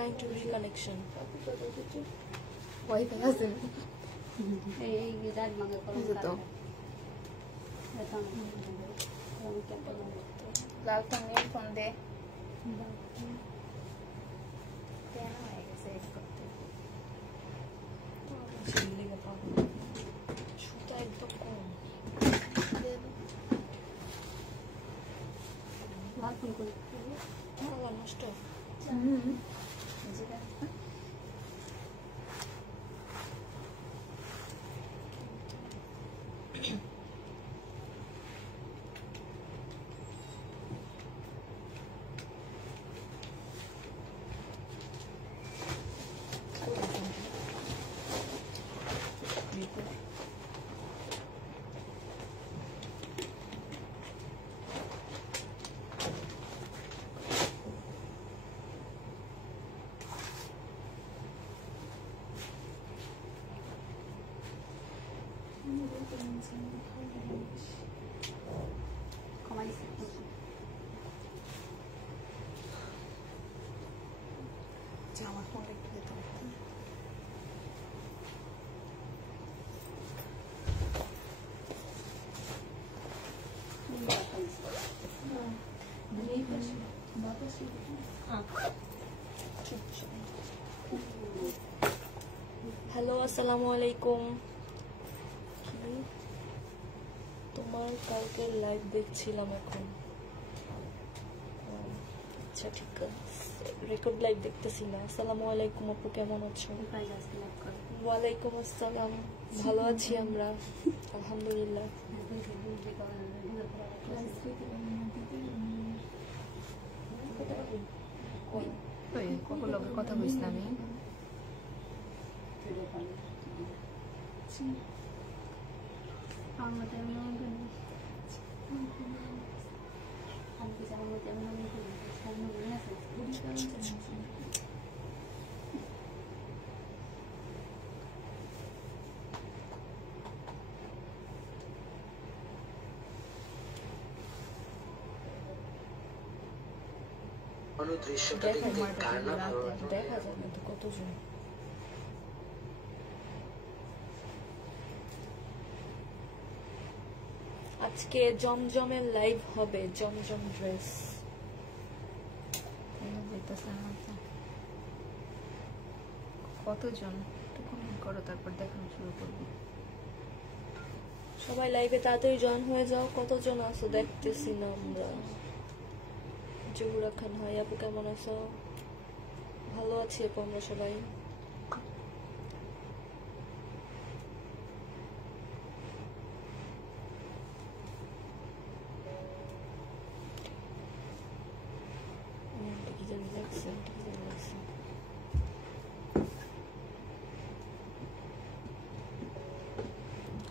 trying to reconnection. Wifi আছে এই guitar মাগে করো তো লাল তো নেই ফোন দে কেন হয়ে গেছে এই করতে ঝিল্লিকে পাবো সুতা একদম কম লাল ফোন করে আবার নষ্ট কমাইছে আমার ফোন একটু দিতে হবে হ্যালো আসসালামু আলাইকুম তোমার কালকে লাইভ দেখছিলাম এখন আচ্ছা ঠিক আছে রেকর্ড লাইভ দেখতেছি না আসসালামু আলাইকুম আপু কেমন আছো ওয়ালাইকুম আসসালাম ভালো আছি আমরা আলহামদুলিল্লাহ ওই কখন লোকের কথা বলছি আমি দেখা যায় না তো কতজন আজকে জমজমের লাইভ হবে জমজম ড্রেস কতজন একটু কমেন্ট করো তারপর দেখানো শুরু করবো সবাই লাইভে তাড়াতাড়ি জয়েন হয়ে যাও কতজন আছো দেখতেছি না আমরা জহুরা খান হাই আপু কেমন আছো ভালো আছি আপু আমরা সবাই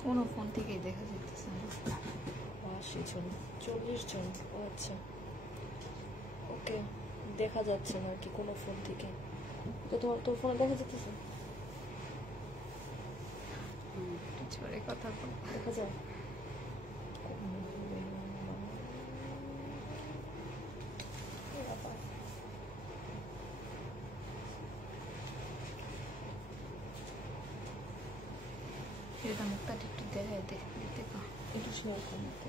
কোনো ফোন থেকেই দেখা যাইতেছে না 80 জন 40 জন আচ্ছা ওকে দেখা যাচ্ছে না কি কোনো ফোন থেকে তো তোর ফোনে দেখা যাচ্ছে জোরে কথা বল দেখা যায় এটা মুখটা একটু দেখায় দেখতে পা একটু শেয়ার করতে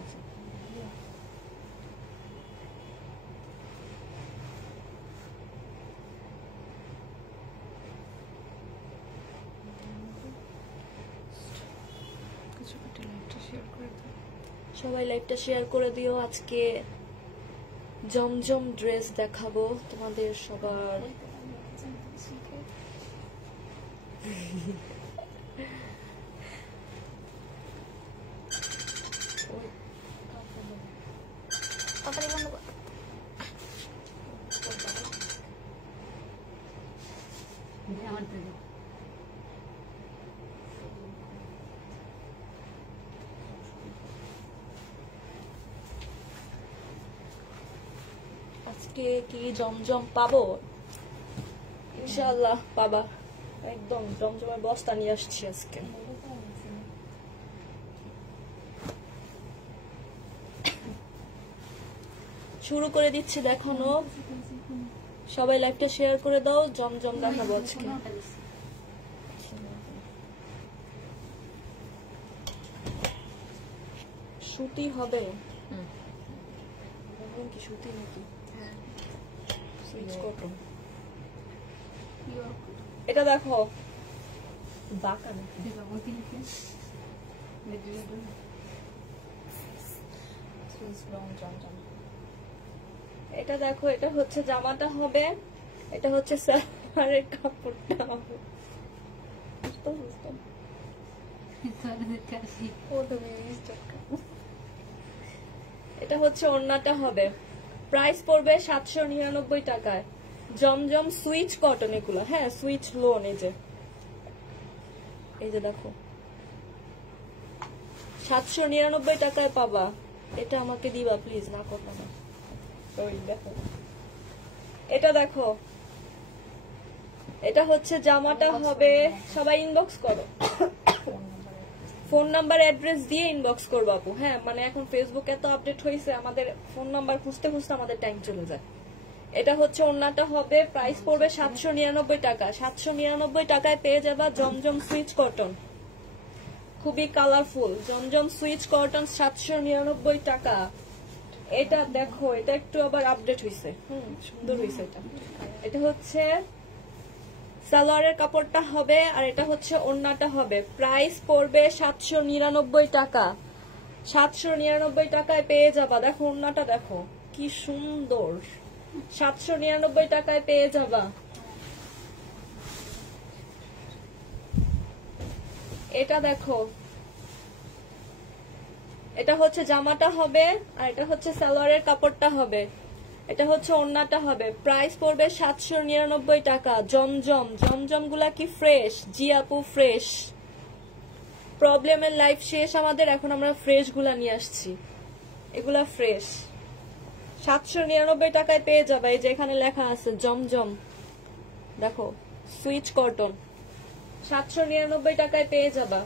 সবাই লাইভটা শেয়ার করে দিও আজকে জমজম ড্রেস দেখাবো তোমাদের সবার আজকে কি জমজম পাবো ইনশাআল্লাহ পাবা একদম জমজমের বস্তা নিয়ে আসছি আজকে শুরু করে দিচ্ছি দেখানো সবাই লাইভটা শেয়ার করে দাও, জমজম দেখাবো আজকে। সুতি হবে কি সুতি নাকি? Switch cotton. এটা দেখো বাঁকা নাকি? এটা দেখো, এটা হচ্ছে জামাটা হবে, এটা হচ্ছে সালোয়ারের কাপড়টা হবে। এটা হচ্ছে ওড়নাটা হবে, প্রাইস পড়বে 799 টাকায়। জমজম সুইচ কটন এগুলো, হ্যাঁ সুইচ লোন। এই যে দেখো 799 টাকায় পাবা। এটা আমাকে দিবা প্লিজ, না করবা না। দেখো এটা দেখো, এটা হচ্ছে জামাটা হবে। সবাই ইনবক্স করো, ফোন নাম্বার অ্যাড্রেস দিয়ে ইনবক্স করবো আপু। হ্যাঁ মানে এখন ফেসবুক এত আপডেট হয়েছে, আমাদের ফোন নাম্বার খুঁজতে খুঁজতে আমাদের টাইম চলে যায়। এটা হচ্ছে ওড়নাটা হবে, প্রাইস পড়বে 799 টাকা। 799 টাকায় পেয়ে যাবা জমজম সুইচ কটন, খুবই কালারফুল জমজম সুইচ কটন 799 টাকা। এটা দেখো, এটা একটু আবার আপডেট হয়েছে, সুন্দর হয়েছে। এটা হচ্ছে সালোয়ারের কাপড়টা হবে, আর এটা হচ্ছে ওড়নাটা হবে। প্রাইস পড়বে 799 টাকা। 799 টাকায় পেয়ে যাবা। দেখো ওড়নাটা দেখো কি সুন্দর, 799 টাকায় পেয়ে যাবা। এটা দেখো, এটা হচ্ছে জামাটা হবে, আর এটা হচ্ছে সালোয়ারের কাপড়টা হবে। এটা হচ্ছে ওড়নাটা হবে, প্রাইস পড়বে 799 টাকা। জমজম, জমজম গুলা কি ফ্রেশ? জি আপু ফ্রেশ। প্রবলেমের লাইফ শেষ আমাদের, এখন আমরা ফ্রেশ গুলা নিয়ে আসছি। এগুলা ফ্রেশ। 799 টাকায় পেয়ে যাবে। এই যে এখানে লেখা আছে জমজম, দেখো সুইচ কটন 799 টাকায় পেয়ে যাবা।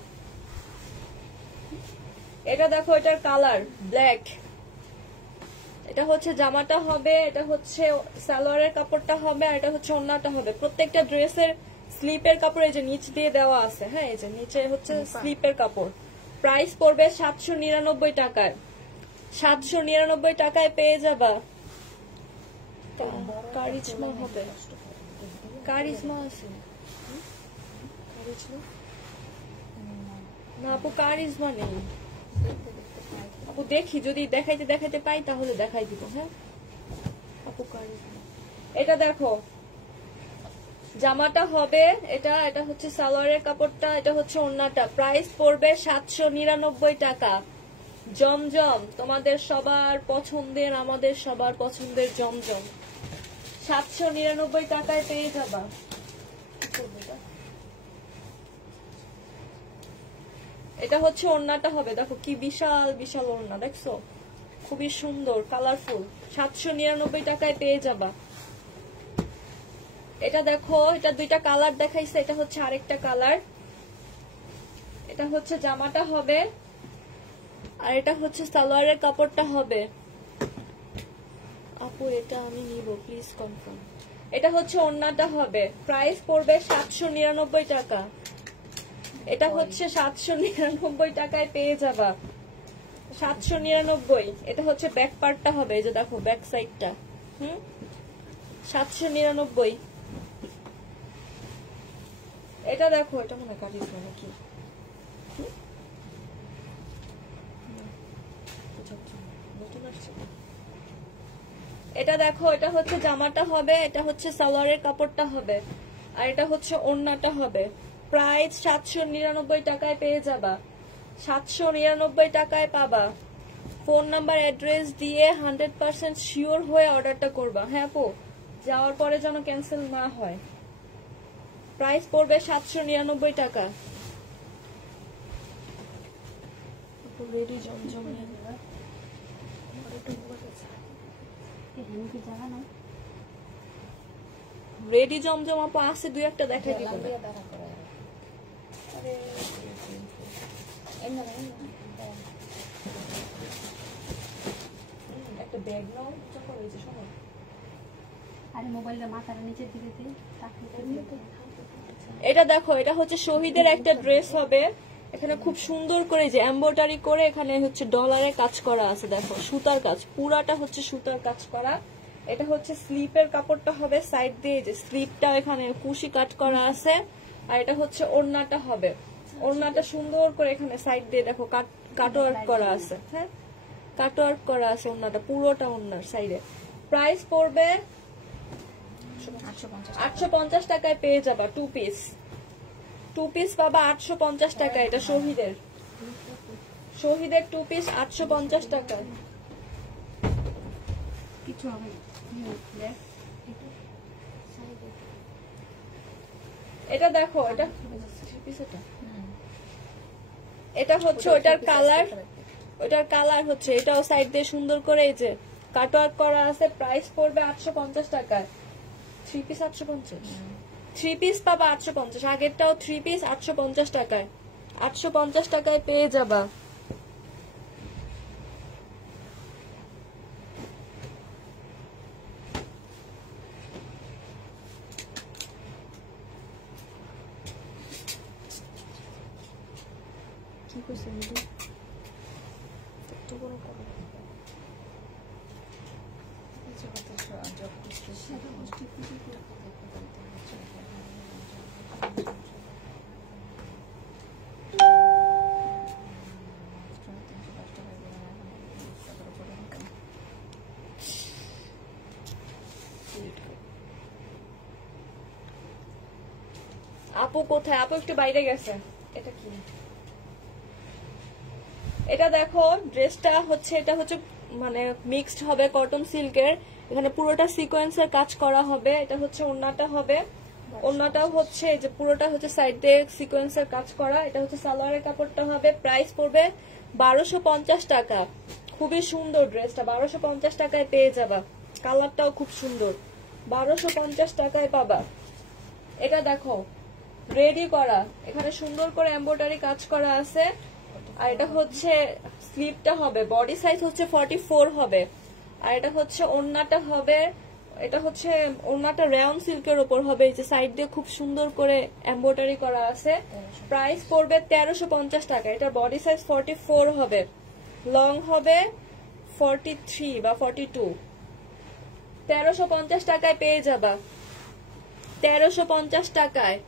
এটা দেখো, এটার কালার ব্ল্যাক। এটা হচ্ছে জামাটা হবে, এটা হচ্ছে সালোয়ারের কাপড়টা হবে, আর এটা হচ্ছে ওড়নাটা হবে। প্রত্যেকটা ড্রেসের স্লিপের কাপড় এই যে নিচ দিয়ে দেওয়া আছে। হ্যাঁ এই যে নিচে হচ্ছে স্লিপের কাপড়। প্রাইস পড়বে 799 টাকায়। 799 টাকায় পেয়ে যাবা। কারিজমা হবে, কারিজমা আছে না আপু? কারিজমা নেই আপু, দেখি যদি দেখাইতে দেখাইতে পাই তাহলে দেখাই দিব। হ্যাঁ আপু কারিজমা। এটা দেখো জামাটা হবে, এটা হচ্ছে সালোয়ারের কাপড়টা, এটা হচ্ছে ওড়নাটা। প্রাইস পড়বে 799 টাকা। জমজম, তোমাদের সবার পছন্দের, আমাদের সবার পছন্দের জমজম 799 টাকায় পেয়ে যাবা। এটা হচ্ছে ওড়নাটা হবে, দেখো কি বিশাল বিশাল ওড়না, দেখছো খুবই সুন্দর কালারফুল। 799 টাকায় পেয়ে যাবা। এটা দেখো, এটা দুইটা কালার দেখাইছে, এটা হচ্ছে আরেকটা কালার। এটা হচ্ছে জামাটা হবে, আর এটা হচ্ছে সালোয়ারের কাপড়টা হবে। আপু এটা আমি নিব প্লিজ কনফার্ম। এটা হচ্ছে ওড়নাটা হবে, প্রাইস পড়বে 799 টাকা। এটা হচ্ছে 799 টাকায় পেয়ে যাবা। 799। এটা হচ্ছে ব্যাক পার্টটা হবে, এই যে দেখো ব্যাক সাইডটা। 799। এটা দেখো, এটা মনে কাটিস নাকি? এটা দেখো, এটা হচ্ছে জামাটা হবে, এটা হচ্ছে সালোয়ারের কাপড়টা হবে, আর এটা হচ্ছে ওড়নাটা হবে। প্রাইস 799 টাকায় পেয়ে যাবা। 799 টাকায় পাবা। ফোন নাম্বার অ্যাড্রেস দিয়ে 100% শিওর হয়ে অর্ডারটা করবা। হ্যাঁ আপু, যাওয়ার পরে যেন ক্যান্সেল না হয়। প্রাইস পড়বে 799 টাকা। রেডি জমজম রেডি জমজম আপু আছে, দুই একটা দেখাই দিব। একটা ব্যাগ নাও, এই যে শোনো আরে মোবাইলটা মাথার নিচের দিকে দে, তাকিয়ে দে। এটা দেখো, এটা হচ্ছে শহীদের একটা ড্রেস হবে। এখানে খুব সুন্দর করে যে এমব্রয়ডারি করে এখানে হচ্ছে ডলারে কাজ করা আছে, দেখো সুতার কাজ, পুরাটা হচ্ছে সুতার কাজ করা। এটা হচ্ছে স্লিপের কাপড়টা হবে, সাইড দিয়ে যে স্লিপটা এখানে কুশি কাট করা আছে। আর এটা হচ্ছে ওড়নাটা হবে, ওড়নাটা সুন্দর করে এখানে সাইড দিয়ে দেখো কাটওয়ার্ক করা আছে। হ্যাঁ, কাটওয়ার্ক করা আছে ওড়নাটা, পুরোটা ওড়নার সাইডে। প্রাইস পড়বে 850 টাকায় পেয়ে যাবা। টু পিস পাবা 850 টাকা। এটা শহীদের টু পিস 850 টাকা। কিছু হবে না। দেখ এটা দেখো, এটা হচ্ছে ওটার কালার হচ্ছে, এটাও সাইড দিয়ে সুন্দর করে এই যে কাটওয়ার্ক করা আছে। প্রাইস পড়বে 850 টাকায়। 3 পিস 850, 3 পিস পাবা 850। আগেরটাও 3 পিস 850 টাকায়, 850 টাকায় পেয়ে যাবা। কি কইছে মিডি তো বড় করো কিছু কথা জব করতে সেটা গোষ্ঠী খুশি করে আপু কোথায়? আপু একটু বাইরে গেছে। এটা কি? এটা দেখো, ড্রেসটা হচ্ছে, এটা হচ্ছে মানে মিক্সড হবে কটন সিল্কের। এখানে পুরোটা সিকোয়েন্সের কাজ করা হবে। এটা হচ্ছে ওড়নাটা হবে, ওড়নাটাও হচ্ছে যে পুরোটা হচ্ছে সাইড দিয়ে সিকোয়েন্সের কাজ করা। এটা হচ্ছে সালোয়ারের কাপড়টা হবে। প্রাইস পড়বে 1250 টাকা। খুবই সুন্দর ড্রেসটা, 1250 টাকায় পেয়ে যাবা। কালারটাও খুব সুন্দর, 1250 টাকায় পাবা। এটা দেখো রেডি করা, এখানে সুন্দর করে এমব্রয়ডারি কাজ করা আছে। আর এটা হচ্ছে স্লিপটা হবে, বডি সাইজ হচ্ছে 44 হবে। আর এটা হচ্ছে ওড়নাটা হবে, এটা হচ্ছে ওড়নাটা রেয়ন সিল্কের উপর হবে। এই যে সাইড দিয়ে খুব সুন্দর করে এমব্রয়ডারি করা আছে। প্রাইস পড়বে 1350 টাকা। এটা বডি সাইজ 44 হবে, লং হবে 43 বা 42। 1350 টাকায় পেয়ে যাবা, 1350 টাকায়।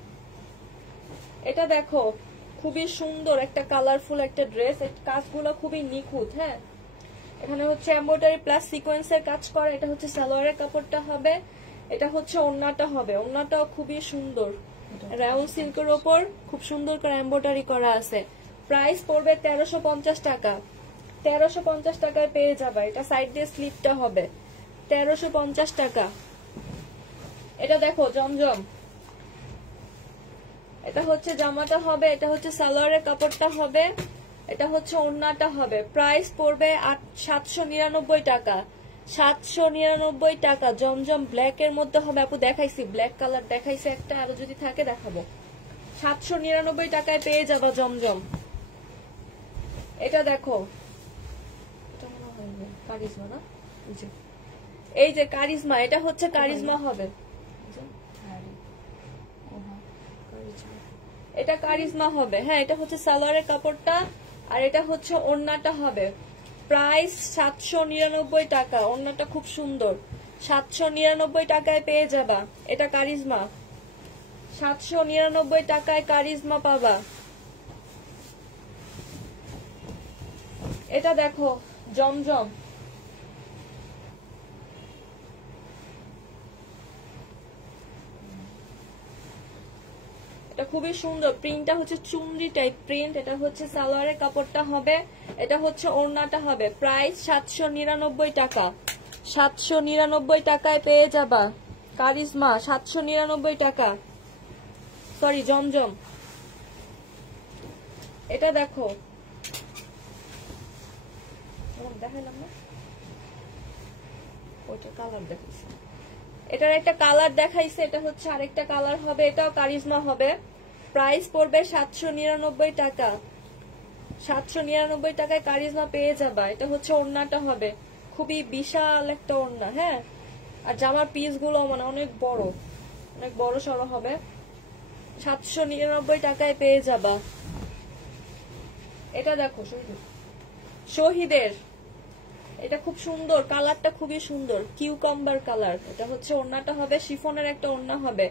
এটা দেখো খুবই সুন্দর একটা কালারফুল একটা ড্রেস। কাজগুলো খুবই নিখুঁত। হ্যাঁ, এখানে হচ্ছে এমব্রয়ডারি প্লাস সিকোয়েন্সের কাজ করা। এটা হচ্ছে সালোয়ারের কাপড়টা হবে, এটা হচ্ছে ওড়নাটা হবে। ওড়নাটাও খুবই সুন্দর, রাউন্ড সিল্কের ওপর খুব সুন্দর করে এমব্রয়ডারি করা আছে। প্রাইস পড়বে 1350 টাকা। 1350 টাকায় পেয়ে যাবে। এটা সাইড দিয়ে স্লিপটা হবে, 1350 টাকা। এটা দেখো জমজম, এটা হচ্ছে জামাটা হবে, এটা হচ্ছে সালোয়ারের কাপড়টা হবে, এটা হচ্ছে ওড়নাটা হবে। প্রাইস পড়বে 799 টাকা। 799 টাকা। জমজম ব্ল্যাক এর মধ্যে হবে। আপু দেখাইছি, ব্ল্যাক কালার দেখাইছি একটা, আরো যদি থাকে দেখাবো। 799 টাকায় পেয়ে যাবা জমজম। এটা দেখো, এটা মনে হয় কারিজমা না? এই যে কারিজমা, এটা হচ্ছে কারিজমা হবে। এটা কারিজমা হবে। হ্যাঁ, এটা হচ্ছে সালোয়ারের কাপড়টা আর এটা হচ্ছে ওড়নাটা হবে। প্রাইস 799 টাকা। ওড়নাটা খুব সুন্দর, 799 টাকায় পেয়ে যাবা। এটা কারিজমা, 799 টাকায় কারিজমা পাবা। এটা দেখো জমজম, এটা খুবই সুন্দর। প্রিন্টটা হচ্ছে চুনরি টাইপ প্রিন্ট। এটা হচ্ছে সালোয়ারের কাপড়টা হবে, এটা হচ্ছে ওড়নাটা হবে। প্রাইস 799 টাকা। 799 টাকায় পেয়ে যাবা কারিজমা, 799 টাকা। সরি, জমজম। এটা দেখো, দেখাইলাম না, ওইটা কালার দেখাইছে, এটার একটা কালার দেখাইছে, এটা হচ্ছে আরেকটা কালার হবে। এটাও কারিজমা হবে। প্রাইস পড়বে 799 টাকা। 799 টাকায় কারিজমা পেয়ে যাবা। এটা হচ্ছে ওড়নাটা হবে, খুবই বিশাল একটা ওড়না। হ্যাঁ, আর জামার পিস গুলো মানে অনেক বড় সড়ো হবে। 799 টাকায় পেয়ে যাবা। এটা দেখো শহীদের, এটা খুব সুন্দর, কালারটা খুবই সুন্দর, কিউকাম্বার কালার। এটা হচ্ছে ওড়নাটা হবে শিফনের একটা ওড়না হবে।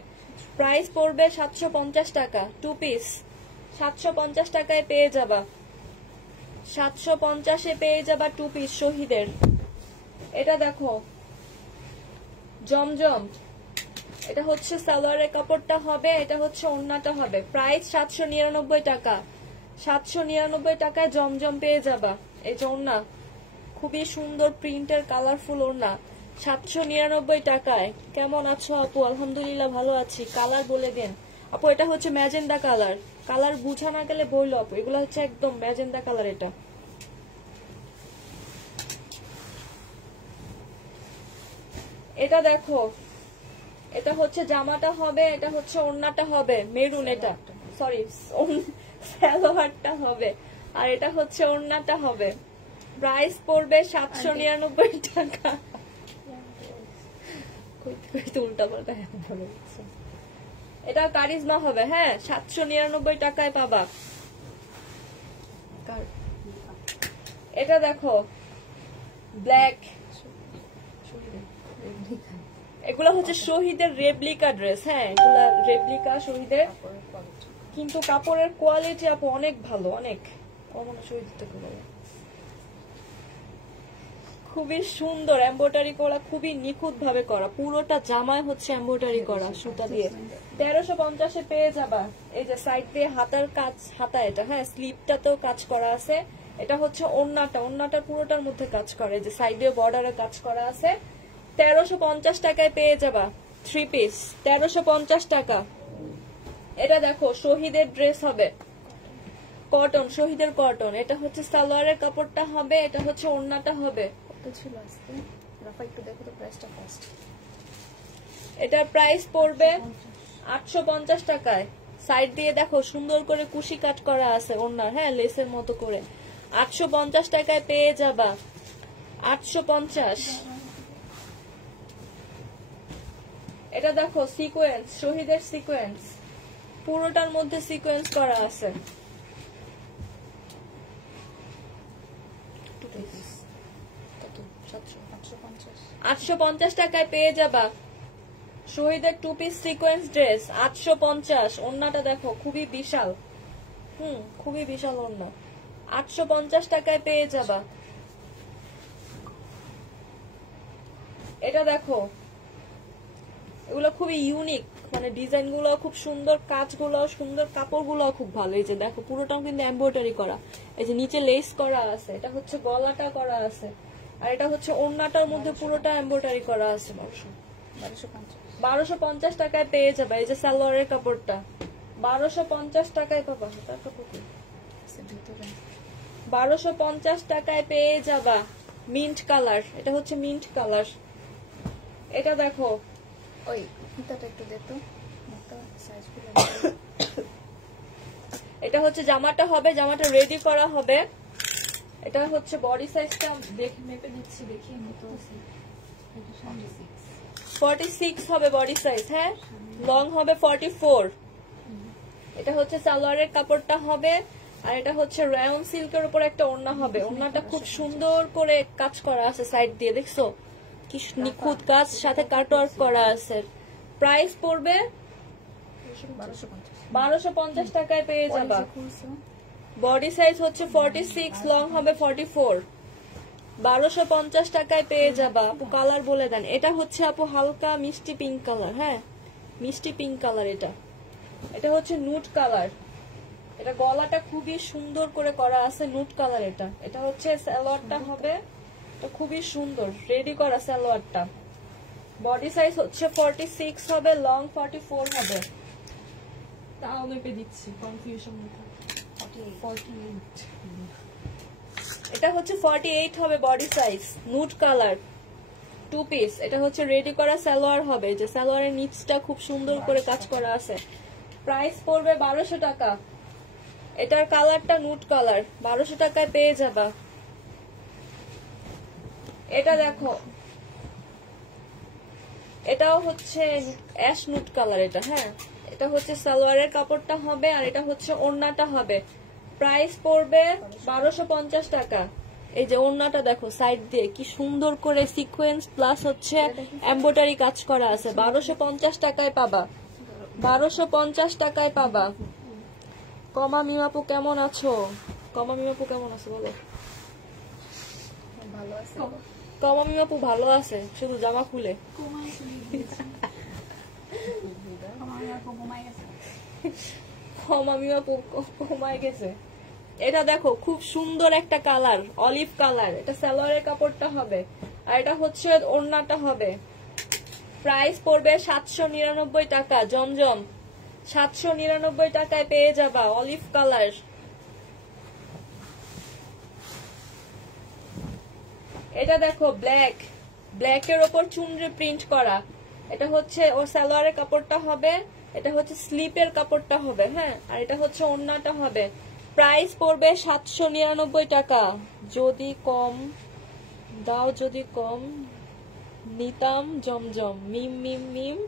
প্রাইস পড়বে 750 টাকা, 2 পিস 750 টাকায় পেয়ে যাবা। 750-এ পেয়ে যাবা 2 পিস শহীদের। এটা দেখো জমজম, এটা হচ্ছে সালোয়ারের কাপড়টা হবে, এটা হচ্ছে ওড়নাটা হবে। প্রাইস 799 টাকা। 799 টাকায় জমজম পেয়ে যাবা। এই যে ওড়না, খুবই সুন্দর প্রিন্টের কালারফুল ওড়না, 799 টাকায়। কেমন আছো আপু? আলহামদুলিল্লাহ ভালো আছি। কালার বলে দেন আপু। এটা হচ্ছে ম্যাজেন্ডা কালার, কালার বুঝা না গেলে বললো আপু, এগুলো হচ্ছে একদম ম্যাজেন্ডা কালার। এটা দেখো, এটা হচ্ছে জামাটা হবে, এটা হচ্ছে ওড়নাটা হবে মেরুন, এটা সরি সালোয়ারটা হবে, আর এটা হচ্ছে ওড়নাটা হবে। প্রাইস পড়বে 799 টাকা। উল্টা পাল্টা এটা কারিজমা হবে, হ্যাঁ 799 টাকায় পাবা। এটা দেখো ব্ল্যাক, এগুলো হচ্ছে শহীদের রেপ্লিকা ড্রেস। হ্যাঁ এগুলা রেপ্লিকা শহীদের, কিন্তু কাপড়ের কোয়ালিটি আপু অনেক ভালো, অনেক খুবই সুন্দর এমব্রয়ডারি করা, খুবই নিখুঁত ভাবে করা। পুরোটা জামায় হচ্ছে এমব্রয়ডারি করা সুতা দিয়ে। 1350-এ পেয়ে যাবা। এই যে সাইড দিয়ে হাতার কাজ, হাতা এটা, হ্যাঁ স্লিপটাতেও কাজ করা আছে। এটা হচ্ছে ওড়নাটা, ওড়নাটার পুরোটার মধ্যে কাজ করে, যে সাইডে বর্ডারে কাজ করা আছে। 1350 টাকায় পেয়ে যাবা 3 পিস, 1350 টাকা। এটা দেখো শহীদের ড্রেস হবে, কটন, শহীদের কটন। এটা হচ্ছে সালোয়ারের কাপড়টা হবে, এটা হচ্ছে ওড়নাটা হবে। এটার প্রাইস পড়বে 850 টাকায়। সাইড দিয়ে দেখো সুন্দর করে কুশি কাট করা আছে ওড়নার, হ্যাঁ লেসের মতো করে। 850 টাকায় পেয়ে যাবা, 850। এটা দেখো সিকোয়েন্স, শহীদের সিকোয়েন্স, পুরোটার মধ্যে সিকোয়েন্স করা আছে। 850 টাকায় পেয়ে যাবা শহীদের 2 পিস সিকোয়েন্স ড্রেস, 850। ওড়নাটা দেখো খুবই বিশাল, খুবই বিশাল ওড়না, 850 টাকায় পেয়ে যাবা। এটা দেখো, এগুলো খুবই ইউনিক, মানে ডিজাইন গুলো খুব সুন্দর, কাজগুলো সুন্দর, কাপড়গুলো খুব ভালো। এই যে দেখো পুরোটাও কিন্তু এমব্রয়ডারি করা, এই যে নিচে লেস করা আছে, এটা হচ্ছে গলাটা করা আছে, আর এটা হচ্ছে ওড়নাটার মধ্যে পুরোটা এমব্রয়ডারি করা আছে। 1250 টাকায় পেয়ে যাবে। এই যে সালোয়ারের কাপড়টা 1250 টাকায় পাবা, 1250 টাকায় পেয়ে যাবা। মিন্ট কালার, এটা হচ্ছে মিন্ট কালার। এটা দেখো, ওই ফিতাটা একটু দে তো, সাইজগুলো। এটা হচ্ছে জামাটা হবে, জামাটা রেডি করা হবে। এটা হচ্ছে বডি সাইজটা দেখে মেপে দিচ্ছি, দেখি আমি তো 46 হবে বডি সাইজ, হ্যাঁ লং হবে 44। এটা হচ্ছে সালোয়ারের কাপড়টা হবে, আর এটা হচ্ছে রায়ন সিল্কের উপর একটা ওড়না হবে। ওড়নাটা খুব সুন্দর করে কাজ করা আছে সাইড দিয়ে, দেখছো কি নিখুঁত কাজ, সাথে কাটওয়ার্ক করা আছে। প্রাইস পড়বে 1250 টাকায় পেয়ে যাবা। বডি সাইজ হচ্ছে 46, লং হবে 44। 1250 টাকায় পেয়ে যাবা। আপু কালার বলে দেন। এটা হচ্ছে আপু হালকা মিষ্টি পিঙ্ক কালার, হ্যাঁ মিষ্টি পিঙ্ক কালার। এটা হচ্ছে নুট কালার। এটা গলাটা খুবই সুন্দর করে করা আছে, নুট কালার। এটা হচ্ছে সালোয়ারটা হবে, এটা খুবই সুন্দর রেডি করা সালোয়ারটা। বডি সাইজ হচ্ছে 46 হবে, লং 44 হবে। তাও মেপে দিচ্ছি, কনফিউশন নেই। 48 এটা হচ্ছে 48 হবে বডি সাইজ, নুট কালার, 2 পিস। এটা হচ্ছে রেডি করা সালোয়ার হবে, যে সালোয়ারের নিচটা খুব সুন্দর করে কাজ করা আছে। প্রাইস পড়বে 1200 টাকা। এটার কালারটা নুট কালার, 1200 টাকায় পেয়ে যাবা। এটা দেখো এটাও হচ্ছে অ্যাশ নুট কালার, এটা হ্যাঁ, এটা হচ্ছে সালোয়ারের কাপড়টা হবে আর এটা হচ্ছে ওড়নাটা হবে। প্রাইস পড়বে 1250 টাকা। এই যে ওড়নাটা দেখো সাইড দিয়ে কি সুন্দর করে সিকোয়েন্স প্লাস হচ্ছে এমব্রয়ডারি কাজ করা আছে। 1250 টাকায় পাবা, 1250 টাকায় পাবা। কমা মিমাপু কেমন আছো? কমা মিমাপু কেমন আছো বলো? ভালো আছে। কমা মিমাপু ভালো আছে, শুধু জামা খুলে। কমা মিমাপু কমায় গেছে। এটা দেখো খুব সুন্দর একটা কালার, অলিভ কালার। এটা সালোয়ারের কাপড়টা হবে আর এটা হচ্ছে ওড়নাটা হবে। প্রাইস পড়বে 799 টাকা। জমজম 799 টাকায় পেয়ে যাবা, অলিভ কালার। এটা দেখো ব্ল্যাক, ব্ল্যাকের ওপর চুনরি প্রিন্ট করা। এটা হচ্ছে ও সালোয়ারের কাপড়টা হবে, এটা হচ্ছে স্লিপের কাপড়টা হবে হ্যাঁ, আর এটা হচ্ছে ওড়নাটা হবে। প্রাইস পড়বে 799 টাকা। যদি কম দাও, যদি কম নিতাম জমজম, মিম মিম মিম।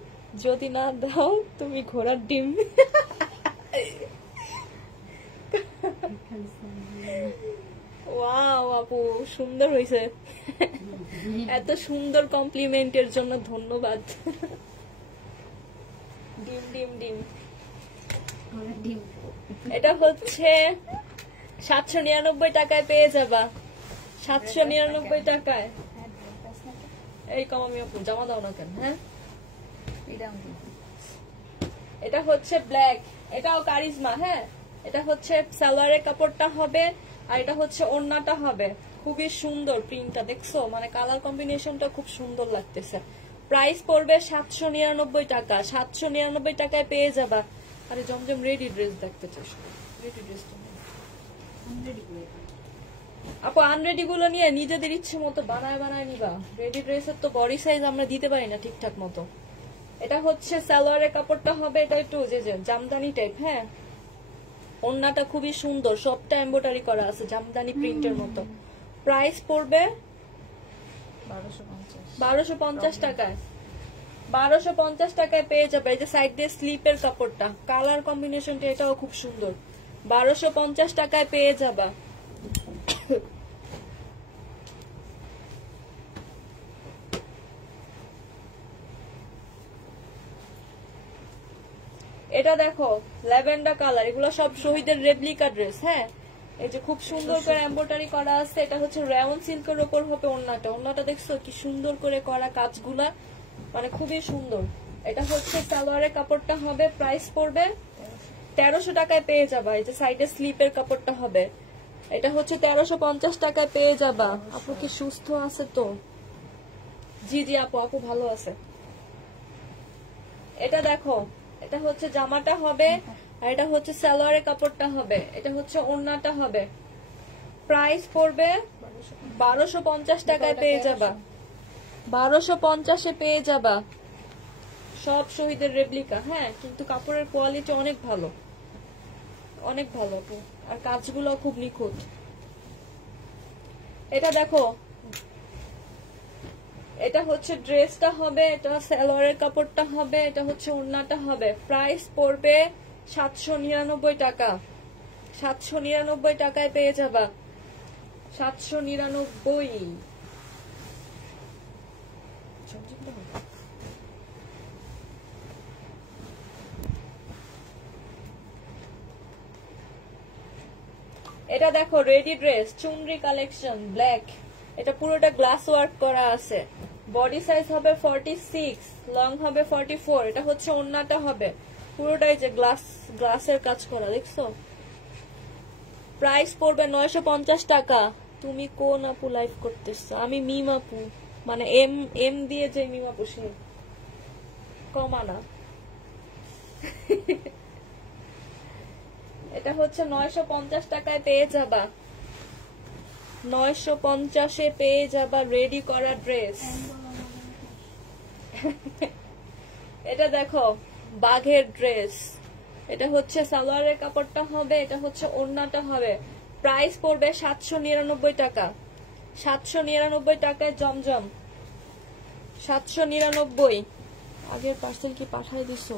যদি না দাও তুমি ঘোড়ার ডিম। ওয়াও আপু সুন্দর হয়েছে, এত সুন্দর কমপ্লিমেন্টের জন্য ধন্যবাদ। ডিম ডিম ডিম। এটা হচ্ছে 799 টাকায় পেয়ে যাবা, 799 টাকায়। এই কমামি আপু জামা দাও না কেন? হ্যাঁ এটা হচ্ছে ব্ল্যাক, এটাও কারিজমা হ্যাঁ। এটা হচ্ছে সালোয়ারের কাপড়টা হবে আর এটা হচ্ছে ওড়নাটা হবে। খুবই সুন্দর প্রিন্টটা দেখছো, মানে কালার কম্বিনেশনটা খুব সুন্দর লাগতেছে। প্রাইস পড়বে 799 টাকা। 799 টাকায় পেয়ে যাবা। আরে জমজম রেডি ড্রেস দেখতে চাস? রেডি ড্রেস আপু আনরেডি গুলো নিয়ে নিজেদের ইচ্ছে মতো বানায় বানায় নিবা। রেডি ড্রেসের তো বডি সাইজ আমরা দিতে পারি না ঠিকঠাক মতো। এটা হচ্ছে সালোয়ারের কাপড়টা হবে, এটা একটু যে জামদানি টাইপ হ্যাঁ। ওড়নাটা খুবই সুন্দর, সবটা এমব্রয়ডারি করা আছে জামদানি প্রিন্টের মতো। প্রাইস পড়বে 1250 টাকায়। 1250 টাকায় পেয়ে যাবে। এই যে সাইড দিয়ে স্লিপের কাপড়টা, কালার কম্বিনেশনটা এটাও খুব সুন্দর। 1250 টাকায় পেয়ে যাবা। এটা দেখো ল্যাভেন্ডার কালার, এগুলো সব শহীদের রেপ্লিকা ড্রেস হ্যাঁ। এই যে খুব সুন্দর করে এমব্রয়ডারি করা আছে। এটা হচ্ছে রেওন সিল্কের উপর হবে ওড়নাটা। ওড়নাটা দেখছো কি সুন্দর করে করা কাজগুলা, মানে খুবই সুন্দর। এটা হচ্ছে সালোয়ারের কাপড়টা হবে। প্রাইস পড়বে 1300 টাকায় পেয়ে যাবা। এই যে সাইডে স্লিপের কাপড়টা হবে, এটা হচ্ছে 1350 টাকায় পেয়ে যাবা। আপু কি সুস্থ আছে তো? জি জি আপু, আপু ভালো আছে। এটা দেখো, এটা হচ্ছে জামাটা হবে আর এটা হচ্ছে সালোয়ারের কাপড়টা হবে, এটা হচ্ছে ওড়নাটা হবে। প্রাইস পড়বে 1250 টাকায় পেয়ে যাবা। 1250-এ পেয়ে যাবা। সব শহীদের রেপ্লিকা হ্যাঁ, কিন্তু কাপড়ের কোয়ালিটি অনেক ভালো, অনেক ভালো আপু, আর কাজগুলো খুব নিখুঁত। এটা দেখো, এটা হচ্ছে ড্রেসটা হবে, এটা সালোয়ারের কাপড়টা হবে, এটা হচ্ছে ওড়নাটা হবে। প্রাইস পড়বে 799 টাকা। 799 টাকায় পেয়ে যাবা। 799। এটা দেখো রেডি ড্রেস, চুনরি কালেকশন ব্ল্যাক। এটা পুরোটা গ্লাস ওয়ার্ক করা আছে। বডি সাইজ হবে 46, লং হবে 44। এটা হচ্ছে ওড়নাটা হবে, পুরোটাই যে গ্লাসের কাজ করা দেখছো। প্রাইস পড়বে 950 টাকা। তুমি কোন আপু লাইভ করতেছো? আমি মিম আপু, মানে এম দিয়ে যে মিম আপু, সে কমানা। এটা হচ্ছে 950 টাকায় পেয়ে যাবা। 950-এ পেয়ে যাবা রেডি করা ড্রেস। এটা দেখো বাঘের ড্রেস, এটা হচ্ছে সালোয়ারের কাপড়টা হবে, এটা হচ্ছে ওড়নাটা হবে। প্রাইস পড়বে 799 টাকা। 799 টাকায় জমজম। 799। আগের পার্সেল কি পাঠাই দিছো?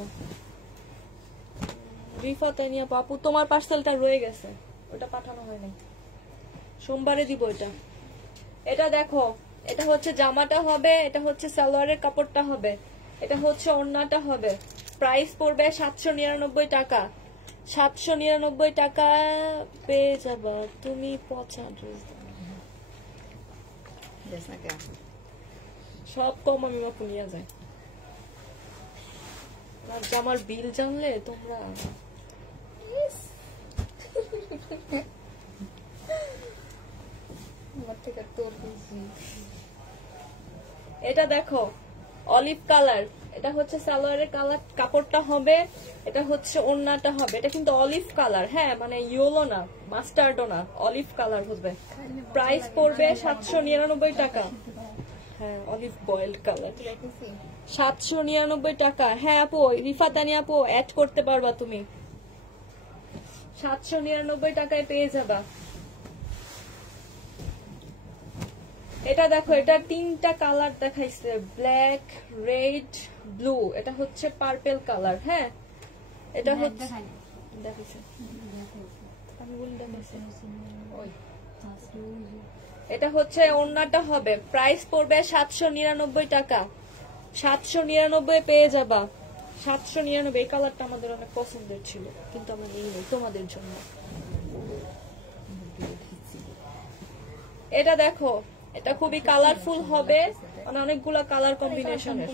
রিফা তানিয়া পাপু, তোমার পার্সেলটা রয়ে গেছে, ওটা পাঠানো হয়নি, সোমবারে দিব এটা। এটা দেখো, এটা হচ্ছে জামাটা হবে, এটা হচ্ছে সালোয়ারের কাপড়টা হবে, এটা হচ্ছে ওড়নাটা হবে। প্রাইস পড়বে 799 টাকা। 799 টাকা পেয়ে যাবা তুমি। পচা ড্রেস সব কম আমি মাপু নিয়ে যাই। আর জামার বিল জানলে তোমরা। এটা দেখো অলিভ কালার, এটা হচ্ছে সালোয়ারের কালার, কাপড়টা হবে, এটা হচ্ছে ওড়নাটা হবে। এটা কিন্তু অলিভ কালার, হ্যাঁ, মানে ইয়েলো না, মাস্টার্ডও না, অলিভ কালার হবে। প্রাইস পড়বে 799 টাকা। হ্যাঁ, অলিভ বয়েলড কালার, 799 টাকা। হ্যাঁ আপু, রিফা তানিয়া আপু অ্যাড করতে পারবা তুমি, 799 টাকায় পেয়ে যাবা। এটা দেখো, এটা 3টা কালার দেখাইছে, ব্ল্যাক, রেড, ব্লু। এটা হচ্ছে পার্পল কালার। হ্যাঁ, এটা হচ্ছে দেখাইছে, আমি বলি দেখাইছে। এটা হচ্ছে ওড়নাটা হবে। প্রাইস পড়বে 799 টাকা। 799 পেয়ে যাবা, 799। এই কালারটা আমাদের অনেক পছন্দের ছিল, কিন্তু আমরা নিই নাই তোমাদের জন্য। এটা দেখো, এটা খুবই কালারফুল হবে, মানে অনেকগুলা কালার কম্বিনেশনের।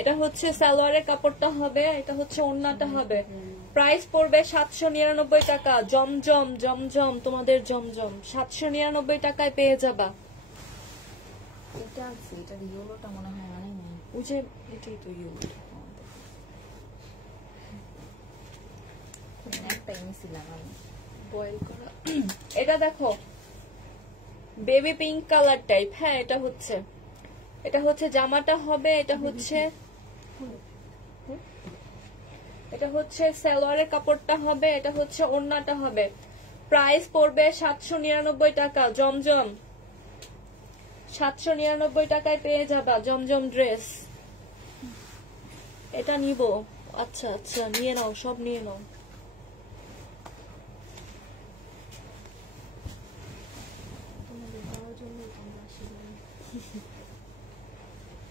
এটা হচ্ছে সালোয়ারের কাপড়টা হবে, এটা হচ্ছে ওড়নাটা হবে। প্রাইস পড়বে 799 টাকা। জমজম, জমজম, তোমাদের জমজম 799 টাকায় পেয়ে যাবা। এটা আছে, এটা ইয়েলোটা মনে হয় আনে না। ওই যে এটাই তো ইয়েলো, একটা এনেছিলাম আমি বয়েল করা। এটা দেখো বেবি পিঙ্ক কালার টাইপ। হ্যাঁ, এটা হচ্ছে জামাটা হবে, এটা হচ্ছে সালোয়ারের কাপড়টা হবে, এটা হচ্ছে ওড়নাটা হবে। প্রাইস পড়বে 799 টাকা। জমজম 799 টাকায় পেয়ে যাবা জমজম ড্রেস। এটা নিব। আচ্ছা আচ্ছা, নিয়ে নাও, সব নিয়ে নাও।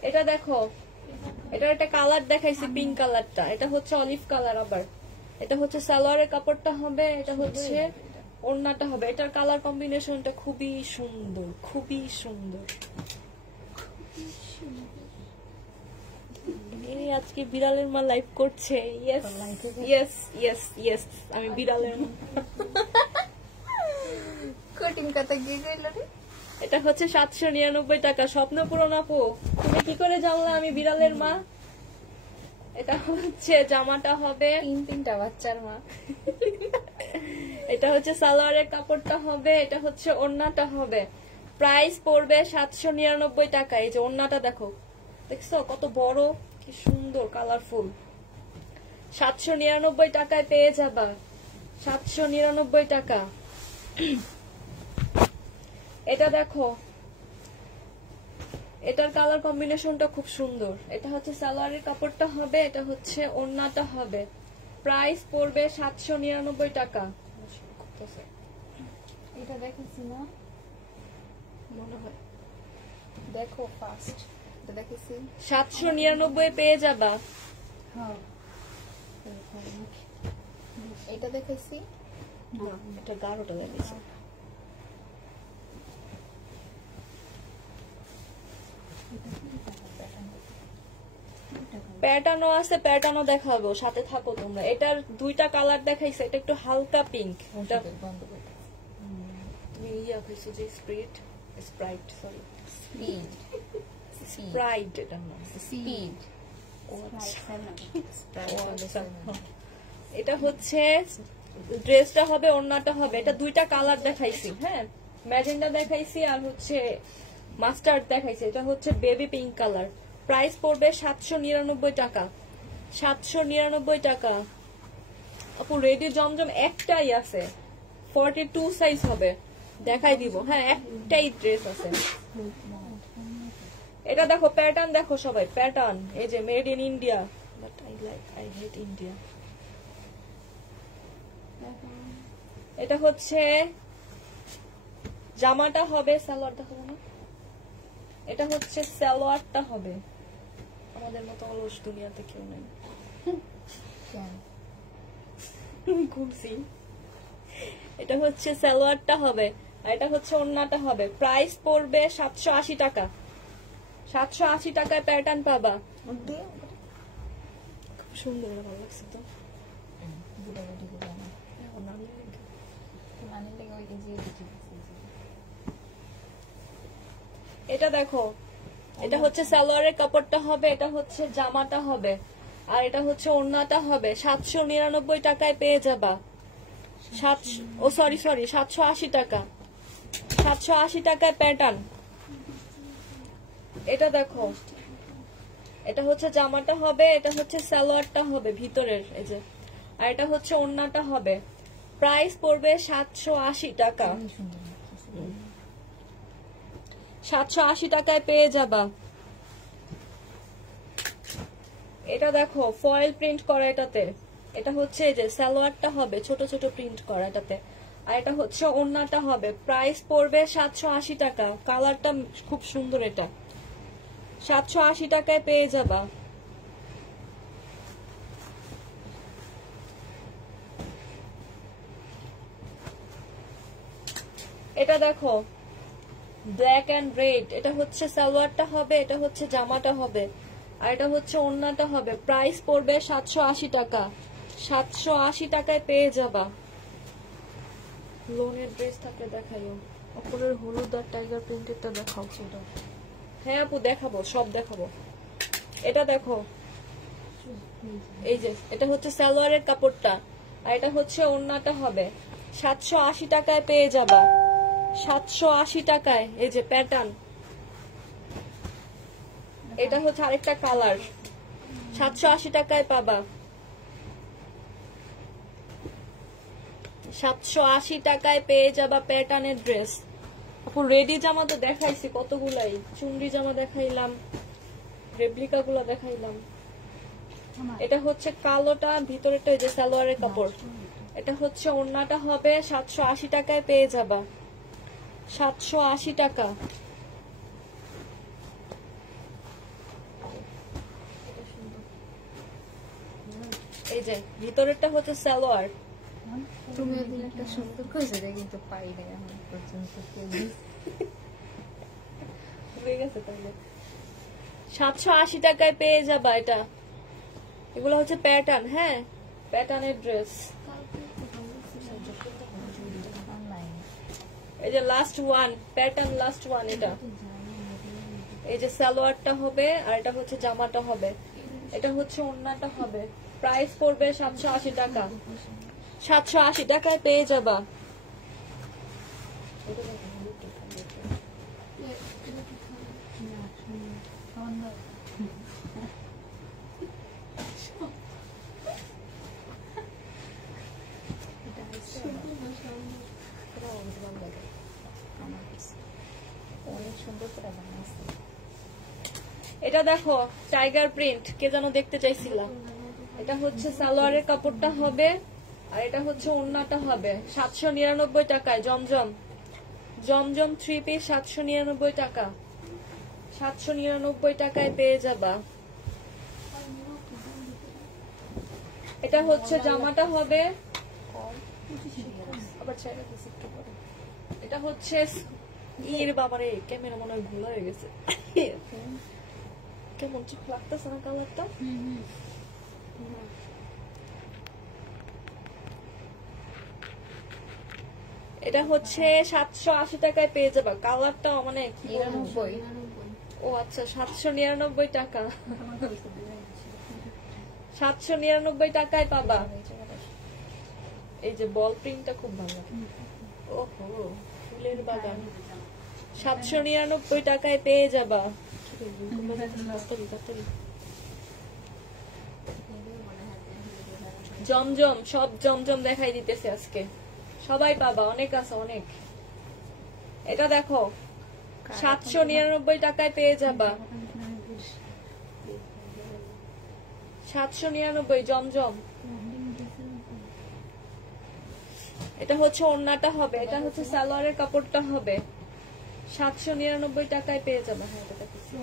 এটা দেখো, এটা একটা কালার দেখাইছি, পিঙ্ক কালারটা। এটা হচ্ছে অলিভ কালার আবার। এটা হচ্ছে সালোয়ারের কাপড়টা হবে, এটা হচ্ছে ওড়নাটা হবে। এটার কালার কম্বিনেশনটা খুবই সুন্দর, খুবই সুন্দর। এই আজকে বিড়ালের মা লাইভ করছে। ইয়েস ইয়েস ইয়েস ইয়েস, আমি বিড়ালের মা। কঠিন কথা কি কইল রে? এটা হচ্ছে 799 টাকা। স্বপ্ন পূরণ আপু, তুমি কি করে জানলা আমি বিড়ালের মা? এটা হচ্ছে জামাটা হবে, 3টা বাচ্চার মা। এটা হচ্ছে সালোয়ারের কাপড়টা হবে, এটা হচ্ছে ওড়নাটা হবে। প্রাইস পড়বে 799 টাকা। এই যে ওড়নাটা দেখো, দেখছো কত বড়, কি সুন্দর কালারফুল। 799 টাকায় পেয়ে যাবা, 799 টাকা। এটা দেখো, এটার কালার কম্বিনেশনটা খুব সুন্দর। এটা হচ্ছে সালোয়ারের কাপড়টা হবে, এটা হচ্ছে ওড়নাটা হবে। প্রাইস পড়বে 799 টাকা। এটা দেখেছি না মনে হয়, দেখো ফার্স্ট এটা দেখেছি। 799 পেয়ে যাবা। হ্যাঁ, এটা দেখেছি না, এটা 11টা দেখেছি। প্যাটার্নও আছে, প্যাটার্নও দেখাবো, সাথে থাকো তোমরা। এটার 2টা কালার দেখাইছে, এটা একটু হালকা পিঙ্ক। এটা বন্ধ করতে তুমি ইয়া খাইছো যে স্প্রাইট, সরি স্পিড স্প্রাইট, এটা না স্পিড ও আচ্ছা। স্প্রাইট ও আচ্ছা। এটা হচ্ছে ড্রেসটা হবে, ওড়নাটা হবে। এটা 2টা কালার দেখাইছি, হ্যাঁ, ম্যাজেন্ডা দেখাইছি আর হচ্ছে মাস্টার্ড দেখাইছি। এটা হচ্ছে বেবি পিঙ্ক কালার। প্রাইস পড়বে 799 টাকা। 799 টাকা। আপু রেডি জমজম একটাই আছে, 42 সাইজ হবে, দেখাই দিব। হ্যাঁ, একটাই ড্রেস আছে। এটা দেখো প্যাটার্ন, দেখো সবাই প্যাটার্ন, এই যে made in India, but I hate India. এটা হচ্ছে জামাটা হবে, সালোয়ারটা হবে না, এটা হচ্ছে সালোয়ারটা হবে। আমাদের মতো অলস দুনিয়াতে কেউ নেই। ঘুরছি। এটা হচ্ছে সালোয়ারটা হবে, আর এটা হচ্ছে ওড়নাটা হবে। প্রাইস পড়বে 780 টাকা। 780 টাকায় প্যাটার্ন পাবা। খুব সুন্দর, ভালো লাগছে তো। এটা দেখো, এটা হচ্ছে সালোয়ারের কাপড়টা হবে, এটা হচ্ছে জামাটা হবে, আর এটা হচ্ছে ওড়নাটা হবে। 799 টাকায় পেয়ে যাবা। 780 টাকা। 780 টাকায় প্যাটার্ন। এটা দেখো, এটা হচ্ছে জামাটা হবে, এটা হচ্ছে সালোয়ারটা হবে ভিতরের, এই যে, আর এটা হচ্ছে ওড়নাটা হবে। প্রাইস পড়বে 780 টাকা। 780 টাকায় পেয়ে যাবা। এটা দেখো ফয়েল প্রিন্ট করা এটাতে, এটা হচ্ছে এই যে সালোয়ারটা হবে, ছোট ছোট প্রিন্ট করা এটাতে, আর এটা হচ্ছে ওড়নাটা হবে। প্রাইস পড়বে 780 টাকা। কালারটা খুব সুন্দর, এটা 780 টাকায় পেয়ে যাবা। এটা দেখো ব্ল্যাক এন্ড রেড, এটা হচ্ছে সালোয়ারটা হবে, এটা হচ্ছে জামাটা হবে, আর এটা হচ্ছে ওড়নাটা হবে। প্রাইস পড়বে 780 টাকা। 780 টাকায় পেয়ে যাবা। লোনের ড্রেস থাকলে দেখাইও। উপরের হলুদ আর টাইগার প্রিন্টেরটা দেখাও। হ্যাঁ আপু দেখাবো, সব দেখাবো। এটা দেখো, এই যে এটা হচ্ছে সালোয়ারের কাপড়টা, আর এটা হচ্ছে ওড়নাটা হবে। 780 টাকায় পেয়ে যাবা। 780 টাকায় এই যে প্যাটার্ন, এটা হচ্ছে আরেকটা কালার। 780 টাকায় পাবা। 780 টাকায় পেয়ে যাবা প্যাটার্নের ড্রেস। আপু রেডি জামা তো দেখাইছি কতগুলাই, চুনরি জামা দেখাইলাম, রেপ্লিকা গুলা দেখাইলাম। এটা হচ্ছে কালোটা, ভিতরেটা এই যে সালোয়ারের কাপড়, এটা হচ্ছে ওড়নাটা হবে। 780 টাকায় পেয়ে যাবা। 780 টাকা। এই যে ভিতরেরটা হচ্ছে সালোয়ার। তুমি ওদিন একটা সুন্দর করেছো, কিন্তু পারি না এখন পর্যন্ত। হয়ে গেছে তাহলে। 780 টাকায় পেয়ে যাবা এটা। এগুলো হচ্ছে প্যাটার্ন, হ্যাঁ প্যাটার্নের ড্রেস। এই যে last one pattern, last one এটা। এই যে সালোয়ারটা হবে, আর এটা হচ্ছে জামাটা হবে, এটা হচ্ছে ওড়নাটা হবে। প্রাইস পড়বে 780 টাকা। 780 টাকায় পেয়ে যাবা। অনেক সুন্দর করে বানাইছে। এটা দেখো টাইগার প্রিন্ট, কে যেন দেখতে চাইছিলাম। এটা হচ্ছে সালোয়ারের কাপড়টা হবে, আর এটা হচ্ছে ওড়নাটা হবে। 799 টাকায় জমজম, জমজম 3 পিস 799 টাকা। 799 টাকায় পেয়ে যাবা। এটা হচ্ছে জামাটা হবে, আবার চাইলে দিছি একটু পরে। এটা হচ্ছে ইর বাবারে, ক্যামেরা মনে হয় ভুল হয়ে গেছে। কেমন চোখ লাগতেছে না কালারটা? এটা হচ্ছে 780 টাকায় পেয়ে যাবা। কালারটা মানে 99। ও আচ্ছা 799 টাকা। 799 টাকায় পাবা। এই যে বল প্রিন্টটা খুব ভালো লাগে। ওহো ফুলের বাগান। 799 টাকায় পেয়ে যাবা। জমজম, সব জমজম দেখাই দিতেছে আজকে। সবাই পাবা, অনেক আছে অনেক। এটা দেখো 799 টাকায় পেয়ে যাবা। 799 জমজম। এটা হচ্ছে ওড়নাটা হবে, এটা হচ্ছে সালোয়ারের কাপড়টা হবে। 799 টাকায় পেয়ে যাবে। হ্যাঁ এটা দেখছি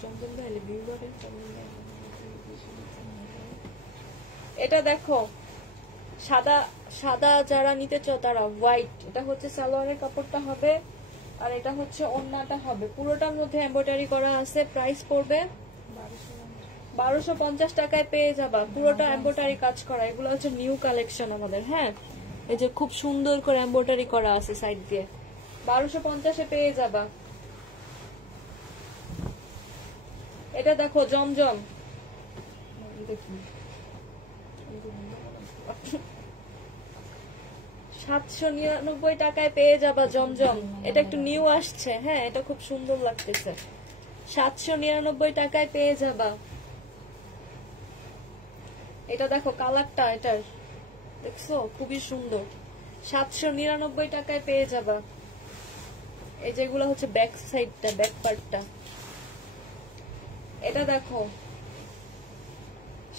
জমজম ভাইলে ভিউয়ারে। এটা দেখো সাদা সাদা যারা নিতে চাও তারা হোয়াইট। এটা হচ্ছে সালোয়ারের কাপড়টা হবে আর এটা হচ্ছে ওড়নাটা হবে। পুরোটার মধ্যে এমব্রয়ডারি করা আছে। প্রাইস পড়বে 1250 টাকায় পেয়ে যাবা। পুরোটা এমব্রয়ডারি কাজ করা। এগুলো হচ্ছে নিউ কালেকশন আমাদের। হ্যাঁ এই যে খুব সুন্দর করে এমব্রয়ডারি করা আছে সাইড দিয়ে। 1250-এ পেয়ে যাবা। এটা দেখো জমজম। 799 টাকায় পেয়ে যাবা জমজম। এটা একটু নিউ আসছে। হ্যাঁ এটা খুব সুন্দর লাগতেছে। 799 টাকায় পেয়ে যাবা। এটা দেখো কালারটা এটার দেখছো খুবই সুন্দর। 799 টাকায় পেয়ে যাবা। এই যেগুলো হচ্ছে ব্যাক সাইডটা, ব্যাক পার্টটা। এটা দেখো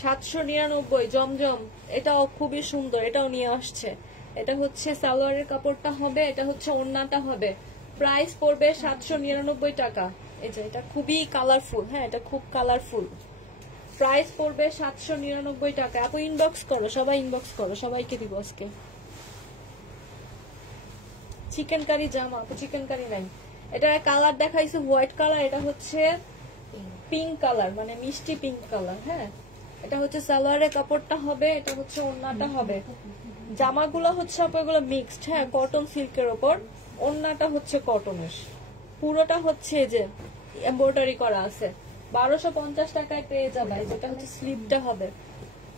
799 জমজম। এটাও খুবই সুন্দর, এটাও নিয়ে আসছে। এটা হচ্ছে সালোয়ারের কাপড়টা হবে, এটা হচ্ছে ওড়নাটা হবে। প্রাইস পড়বে 799 টাকা। এই যে এটা খুবই কালারফুল। হ্যাঁ এটা খুব কালারফুল। প্রাইস পড়বে 799 টাকা। এত ইনবক্স করো, সবাই ইনবক্স করো, সবাইকে দিব আজকে। চিকেন কারি জামা, তো চিকেন কারি নাই। এটা কালার দেখাইছে হোয়াইট কালার, এটা হচ্ছে পিঙ্ক কালার, মানে মিষ্টি পিঙ্ক কালার। হ্যাঁ এটা হচ্ছে সালোয়ারের কাপড়টা হবে, এটা হচ্ছে ওড়নাটা হবে। জামাগুলো হচ্ছে আপনাগুলো মিক্সড। হ্যাঁ কটন সিল্কের ওপর, ওড়নাটা হচ্ছে কটনের। পুরোটা হচ্ছে যে এমব্রয়ডারি করা আছে। 1250 টাকায় পেয়ে যাবা। যেটা হচ্ছে স্লিপটা হবে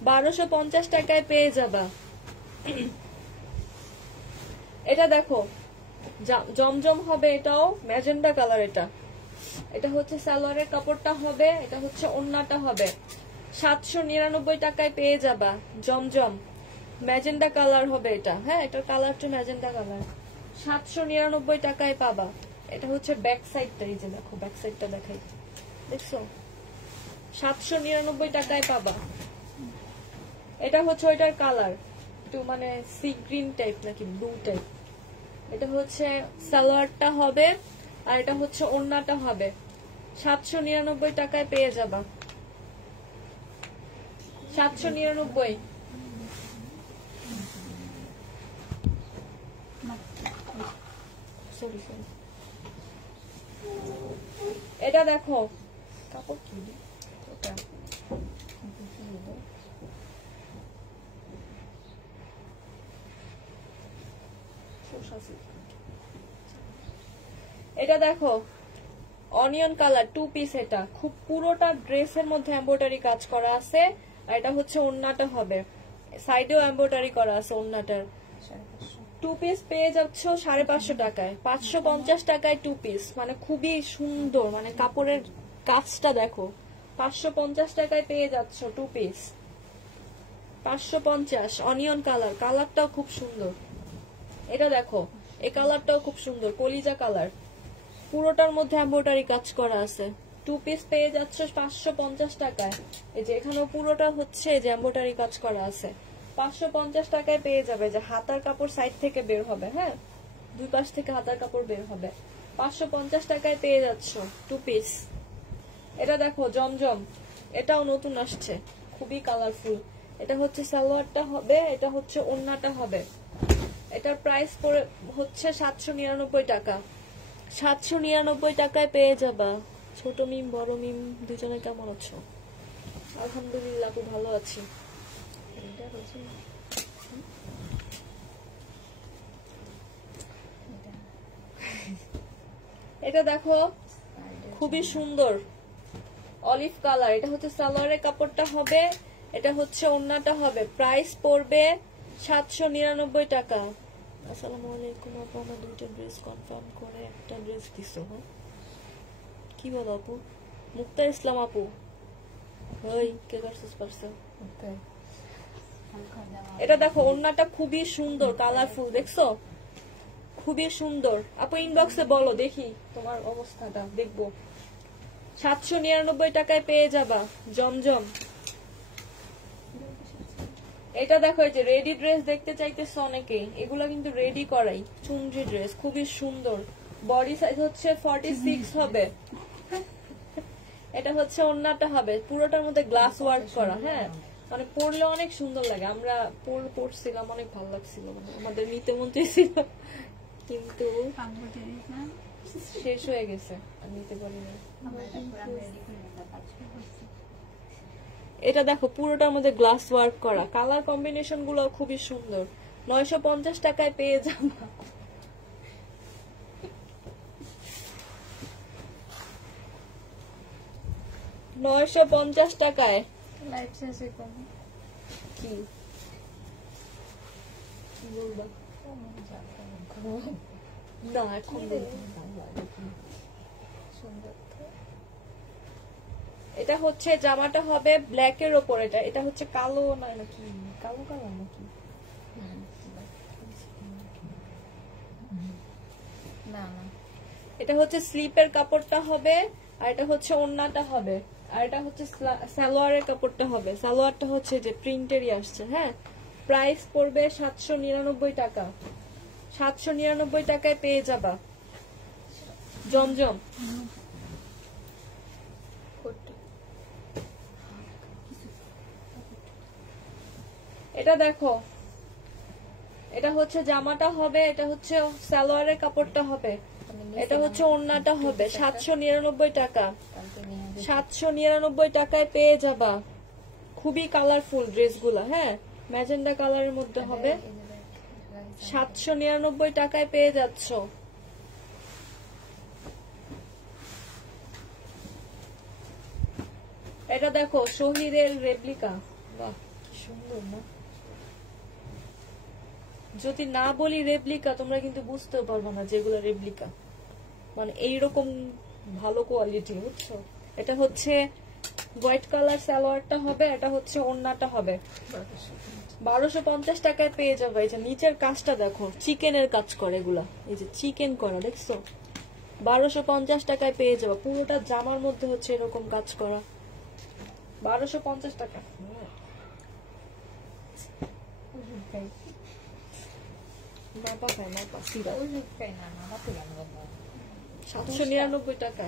1250 টাকায় পেয়ে যাবা। এটা দেখো জমজম হবে, এটাও ম্যাজেন্ডা কালার। এটা হচ্ছে সালোয়ারের কাপড়টা হবে, এটা হচ্ছে ওড়নাটা হবে। 799 টাকায় পেয়ে যাবা জমজম। ম্যাজেন্ডা কালার হবে এটা। হ্যাঁ এটার কালারটা ম্যাজেন্ডা কালার। 799 টাকায় পাবা। এটা হচ্ছে ব্যাক সাইডটা। এই যে দেখো ব্যাক সাইডটা দেখাই, দেখছো 799 টাকায় পাবা। এটা হচ্ছে ওইটার কালার, একটু মানে সি গ্রিন টাইপ নাকি ব্লু টাইপ। এটা হচ্ছে সালোয়ারটা হবে আর এটা হচ্ছে ওড়নাটা হবে। 799 টাকায় পেয়ে যাবা। 799। এটা দেখো কাপড় কি ওটা, এটা দেখো অনিয়ন কালার 2 পিস। এটা খুব পুরোটা ড্রেসের মধ্যে এমব্রয়ডারি কাজ করা আছে আর এটা হচ্ছে ওড়নাটা হবে। সাইডেও এমব্রয়ডারি করা আছে ওড়নাটার। 2 পিস পেয়ে যাচ্ছ 550 টাকায়। 550 টাকায় 2 পিস, মানে খুবই সুন্দর, মানে কাপড়ের কাজটা দেখো। 550 টাকায় পেয়ে যাচ্ছ 2 পিস। 550। অনিয়ন কালার, কালারটাও খুব সুন্দর। এটা দেখো এই কালারটাও খুব সুন্দর, কলিজা কালার। পুরোটার মধ্যে এমব্রয়ডারি কাজ করা আছে। 2 পিস পেয়ে যাচ্ছ 550 টাকায়। এই যে এখানেও পুরোটা হচ্ছে যে এমব্রয়ডারি কাজ করা আছে। 550 টাকায় পেয়ে যাবে। যে হাতার কাপড় সাইড থেকে বের হবে। হ্যাঁ দুই পাশ থেকে হাতার কাপড় বের হবে। 550 টাকায় পেয়ে যাচ্ছ 2 পিস। এটা দেখো জমজম, এটাও নতুন আসছে, খুবই কালারফুল। এটা হচ্ছে সালোয়ারটা হবে, এটা হচ্ছে ওড়নাটা হবে। এটার প্রাইস পড়ে হচ্ছে 799 টাকা। 799 টাকায় পেয়ে যাবা। ছোট মিম বড় মিম দুজনে কেমন আছো? আলহামদুলিল্লাহ খুব ভালো আছি। এটা দেখো খুবই সুন্দর অলিভ কালার। এটা হচ্ছে সালোয়ারের কাপড়টা হবে, এটা হচ্ছে ওড়নাটা হবে। প্রাইস পড়বে 799 টাকা। আসসালামু আলাইকুম আপু, আমার 2টা ড্রেস কনফার্ম করে একটা ড্রেস দিছো। হ্যাঁ কি বলো আপু? মুক্তা ইসলাম আপু, ওই কে করছিস পারছো? এটা দেখো ওড়নাটা খুবই সুন্দর কালারফুল, দেখছো খুবই সুন্দর। আপু ইনবক্সে বলো, দেখি তোমার অবস্থাটা দেখবো। 799 টাকায় পেয়ে যাবা জমজম। এটা দেখো, এই যে রেডি ড্রেস দেখতে চাইতেছে অনেকে, এগুলো কিন্তু রেডি করাই চুনরি ড্রেস, খুবই সুন্দর। বডি সাইজ হচ্ছে 46 হবে। এটা হচ্ছে ওড়নাটা হবে, পুরোটার মধ্যে গ্লাস ওয়ার্ক করা। হ্যাঁ, মানে পরলে অনেক সুন্দর লাগে। আমরা পরছিলাম, অনেক ভালো লাগছিল, মানে আমাদের নিতে মন চেয়েছিল, কিন্তু শেষ হয়ে গেছে, আর নিতে পারিনি। এটা দেখো, পুরোটার মধ্যে গ্লাস ওয়ার্ক করা, কালার কম্বিনেশন গুলো খুবই সুন্দর। 950 টাকায় পেয়ে যাবা। টাকায় লাইফ শেষে কম কি বলবা? না, এখন সুন্দর। এটা হচ্ছে জামাটা হবে ব্ল্যাক এর ওপর। এটা হচ্ছে কালো না নাকি, কালো কালার নাকি? না না, এটা হচ্ছে স্লিপের কাপড়টা হবে, আর এটা হচ্ছে ওড়নাটা হবে, আর এটা হচ্ছে সালোয়ারের কাপড়টা হবে। সালোয়ারটা হচ্ছে যে প্রিন্টেরই আসছে। হ্যাঁ, প্রাইস পড়বে 799 টাকা। 799 টাকায় পেয়ে যাবা জমজম। এটা দেখো, এটা হচ্ছে জামাটা হবে, এটা হচ্ছে সালোয়ারের কাপড়টা হবে, এটা হচ্ছে ওড়নাটা হবে। 799 টাকা। 799 টাকায় পেয়ে যাবা। খুবই কালারফুল ড্রেসগুলো। হ্যাঁ, ম্যাজেন্ডা কালারের মধ্যে হবে। 799 টাকায় পেয়ে যাচ্ছ। এটা দেখো, শহীদের রেপ্লিকা। বাহ, কি সুন্দর না? যদি না বলি রেপ্লিকা, তোমরা কিন্তু বুঝতেও পারবো না যেগুলো রেপ্লিকা, মানে এইরকম ভালো কোয়ালিটি, বুঝছো? এটা হচ্ছে হোয়াইট কালার সালোয়ারটা হবে, এটা হচ্ছে ওড়নাটা হবে। 1250 টাকায় পেয়ে যাবে। এই যে নিচের কাজটা দেখো, চিকেনের কাজ করে এগুলা, এই যে চিকেন করা, দেখছো? 1250 টাকায় পেয়ে যাবে। পুরোটা জামার মধ্যে হচ্ছে এরকম কাজ করা। 1250 টাকা। মাপা খায়, মাপা সিরা। 799 টাকা।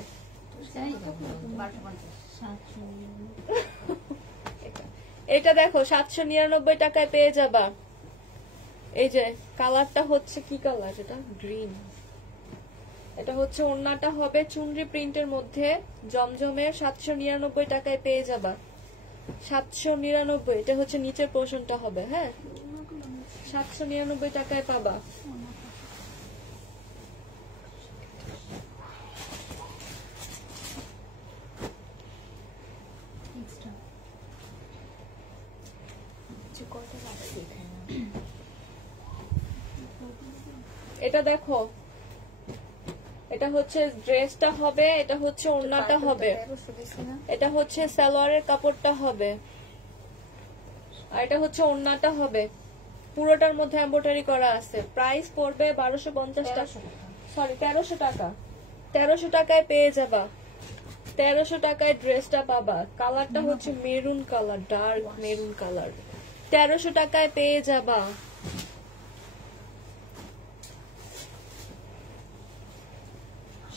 এটা দেখো, 799 টাকায় পেয়ে যাবা। এই যে কালারটা হচ্ছে কি কালার? এটা গ্রিন। এটা হচ্ছে ওড়নাটা হবে চুনরি প্রিন্টের মধ্যে জমজমের। 799 টাকায় পেয়ে যাবা। 799। এটা হচ্ছে নিচের পোর্শনটা হবে। হ্যাঁ, 799 টাকায় পাবা। এটা দেখো, এটা হচ্ছে ড্রেসটা হবে, এটা হচ্ছে ওড়নাটা হবে, এটা হচ্ছে সালোয়ারের কাপড়টা হবে, আর এটা হচ্ছে ওড়নাটা হবে। পুরোটার মধ্যে এমব্রয়ডারি করা আছে। প্রাইস পড়বে 1250 টাকা, সরি 1300 টাকা। 1300 টাকায় পেয়ে যাবা। 1300 টাকায় ড্রেসটা পাবা। কালারটা হচ্ছে maroon colour, dark maroon colour. 1300 টাকায় পেয়ে যাবা।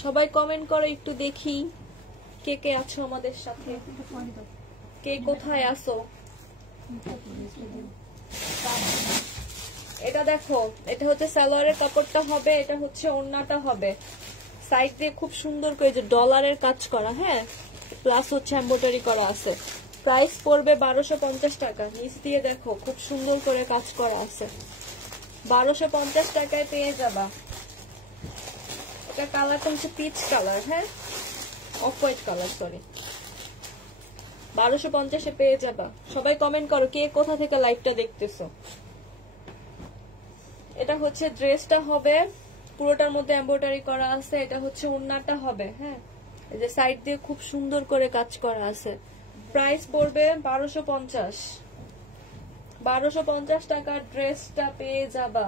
সবাই কমেন্ট করো একটু, দেখি কে কে আছো আমাদের সাথে, কে কোথায় আছো। এটা দেখো, এটা হচ্ছে সালোয়ারের কাপড়টা হবে, এটা হচ্ছে ওড়নাটা হবে। সাইড দিয়ে খুব সুন্দর করে যে ডলারের কাজ করা। হ্যাঁ, প্লাস হচ্ছে এমব্রয়ডারি করা আছে। প্রাইস পড়বে 1250 টাকা। নিচ দিয়ে দেখো, খুব সুন্দর করে কাজ করা আছে। 1250 টাকায় পেয়ে যাবা। এটা কালারটা হচ্ছে পিচ কালার। হ্যাঁ, অফ হোয়াইট কালার, সরি। 1250-এ পেয়ে যাবা। সবাই কমেন্ট করো কে কোথা থেকে লাইভটা দেখতেছো। এটা হচ্ছে ড্রেসটা হবে, পুরোটার মধ্যে এমব্রয়ডারি করা আছে। এটা হচ্ছে ওড়নাটা হবে। হ্যাঁ, এই যে সাইড দিয়ে খুব সুন্দর করে কাজ করা আছে। প্রাইস পড়বে 1250। 1250 টাকার ড্রেসটা পেয়ে যাবা।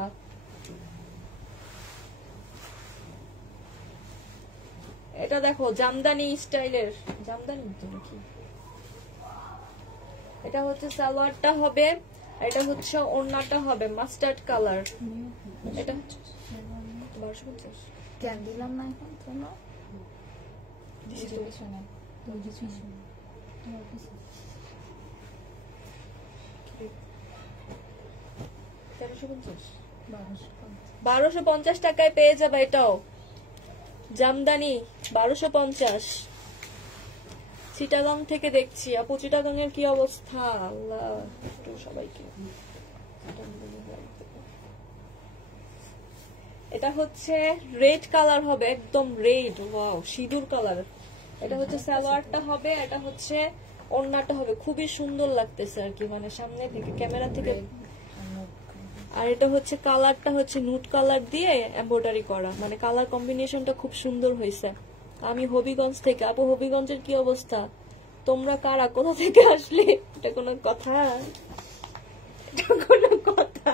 এটা দেখো জামদানি স্টাইলের, জামদানি তো নাকি, এটা হচ্ছে সালোয়ারটা হবে, এটা হচ্ছে ওড়নাটা হবে মাস্টার্ড কালার। এটা 1250 কেন দিলাম না এখন তোমরা? দিছি তো। কিছু নেই। বারোশো পঞ্চাশ টাকায় পেয়ে যাবে এটাও জামদানি, 1250। চিটাগাং থেকে দেখছি আপু, চিটাগাং এর কি অবস্থা আল্লাহ, একটু সবাইকে। এটা হচ্ছে রেড কালার হবে, একদম রেড, ওয়াও সিঁদুর কালার। এটা হচ্ছে সালোয়ারটা হবে, এটা হচ্ছে ওড়নাটা হবে, খুবই সুন্দর লাগতেছে আর কি, মানে সামনে থেকে ক্যামেরা থেকে। আর এটা হচ্ছে কালারটা হচ্ছে নুট কালার দিয়ে এমব্রয়ডারি করা, মানে কালার কম্বিনেশনটা খুব সুন্দর হয়েছে। আমি হবিগঞ্জ থেকে। আপু হবিগঞ্জের কি অবস্থা? তোমরা কারা, কোথা থেকে আসলে? এটা কোনো কথা? এটা কোনো কথা?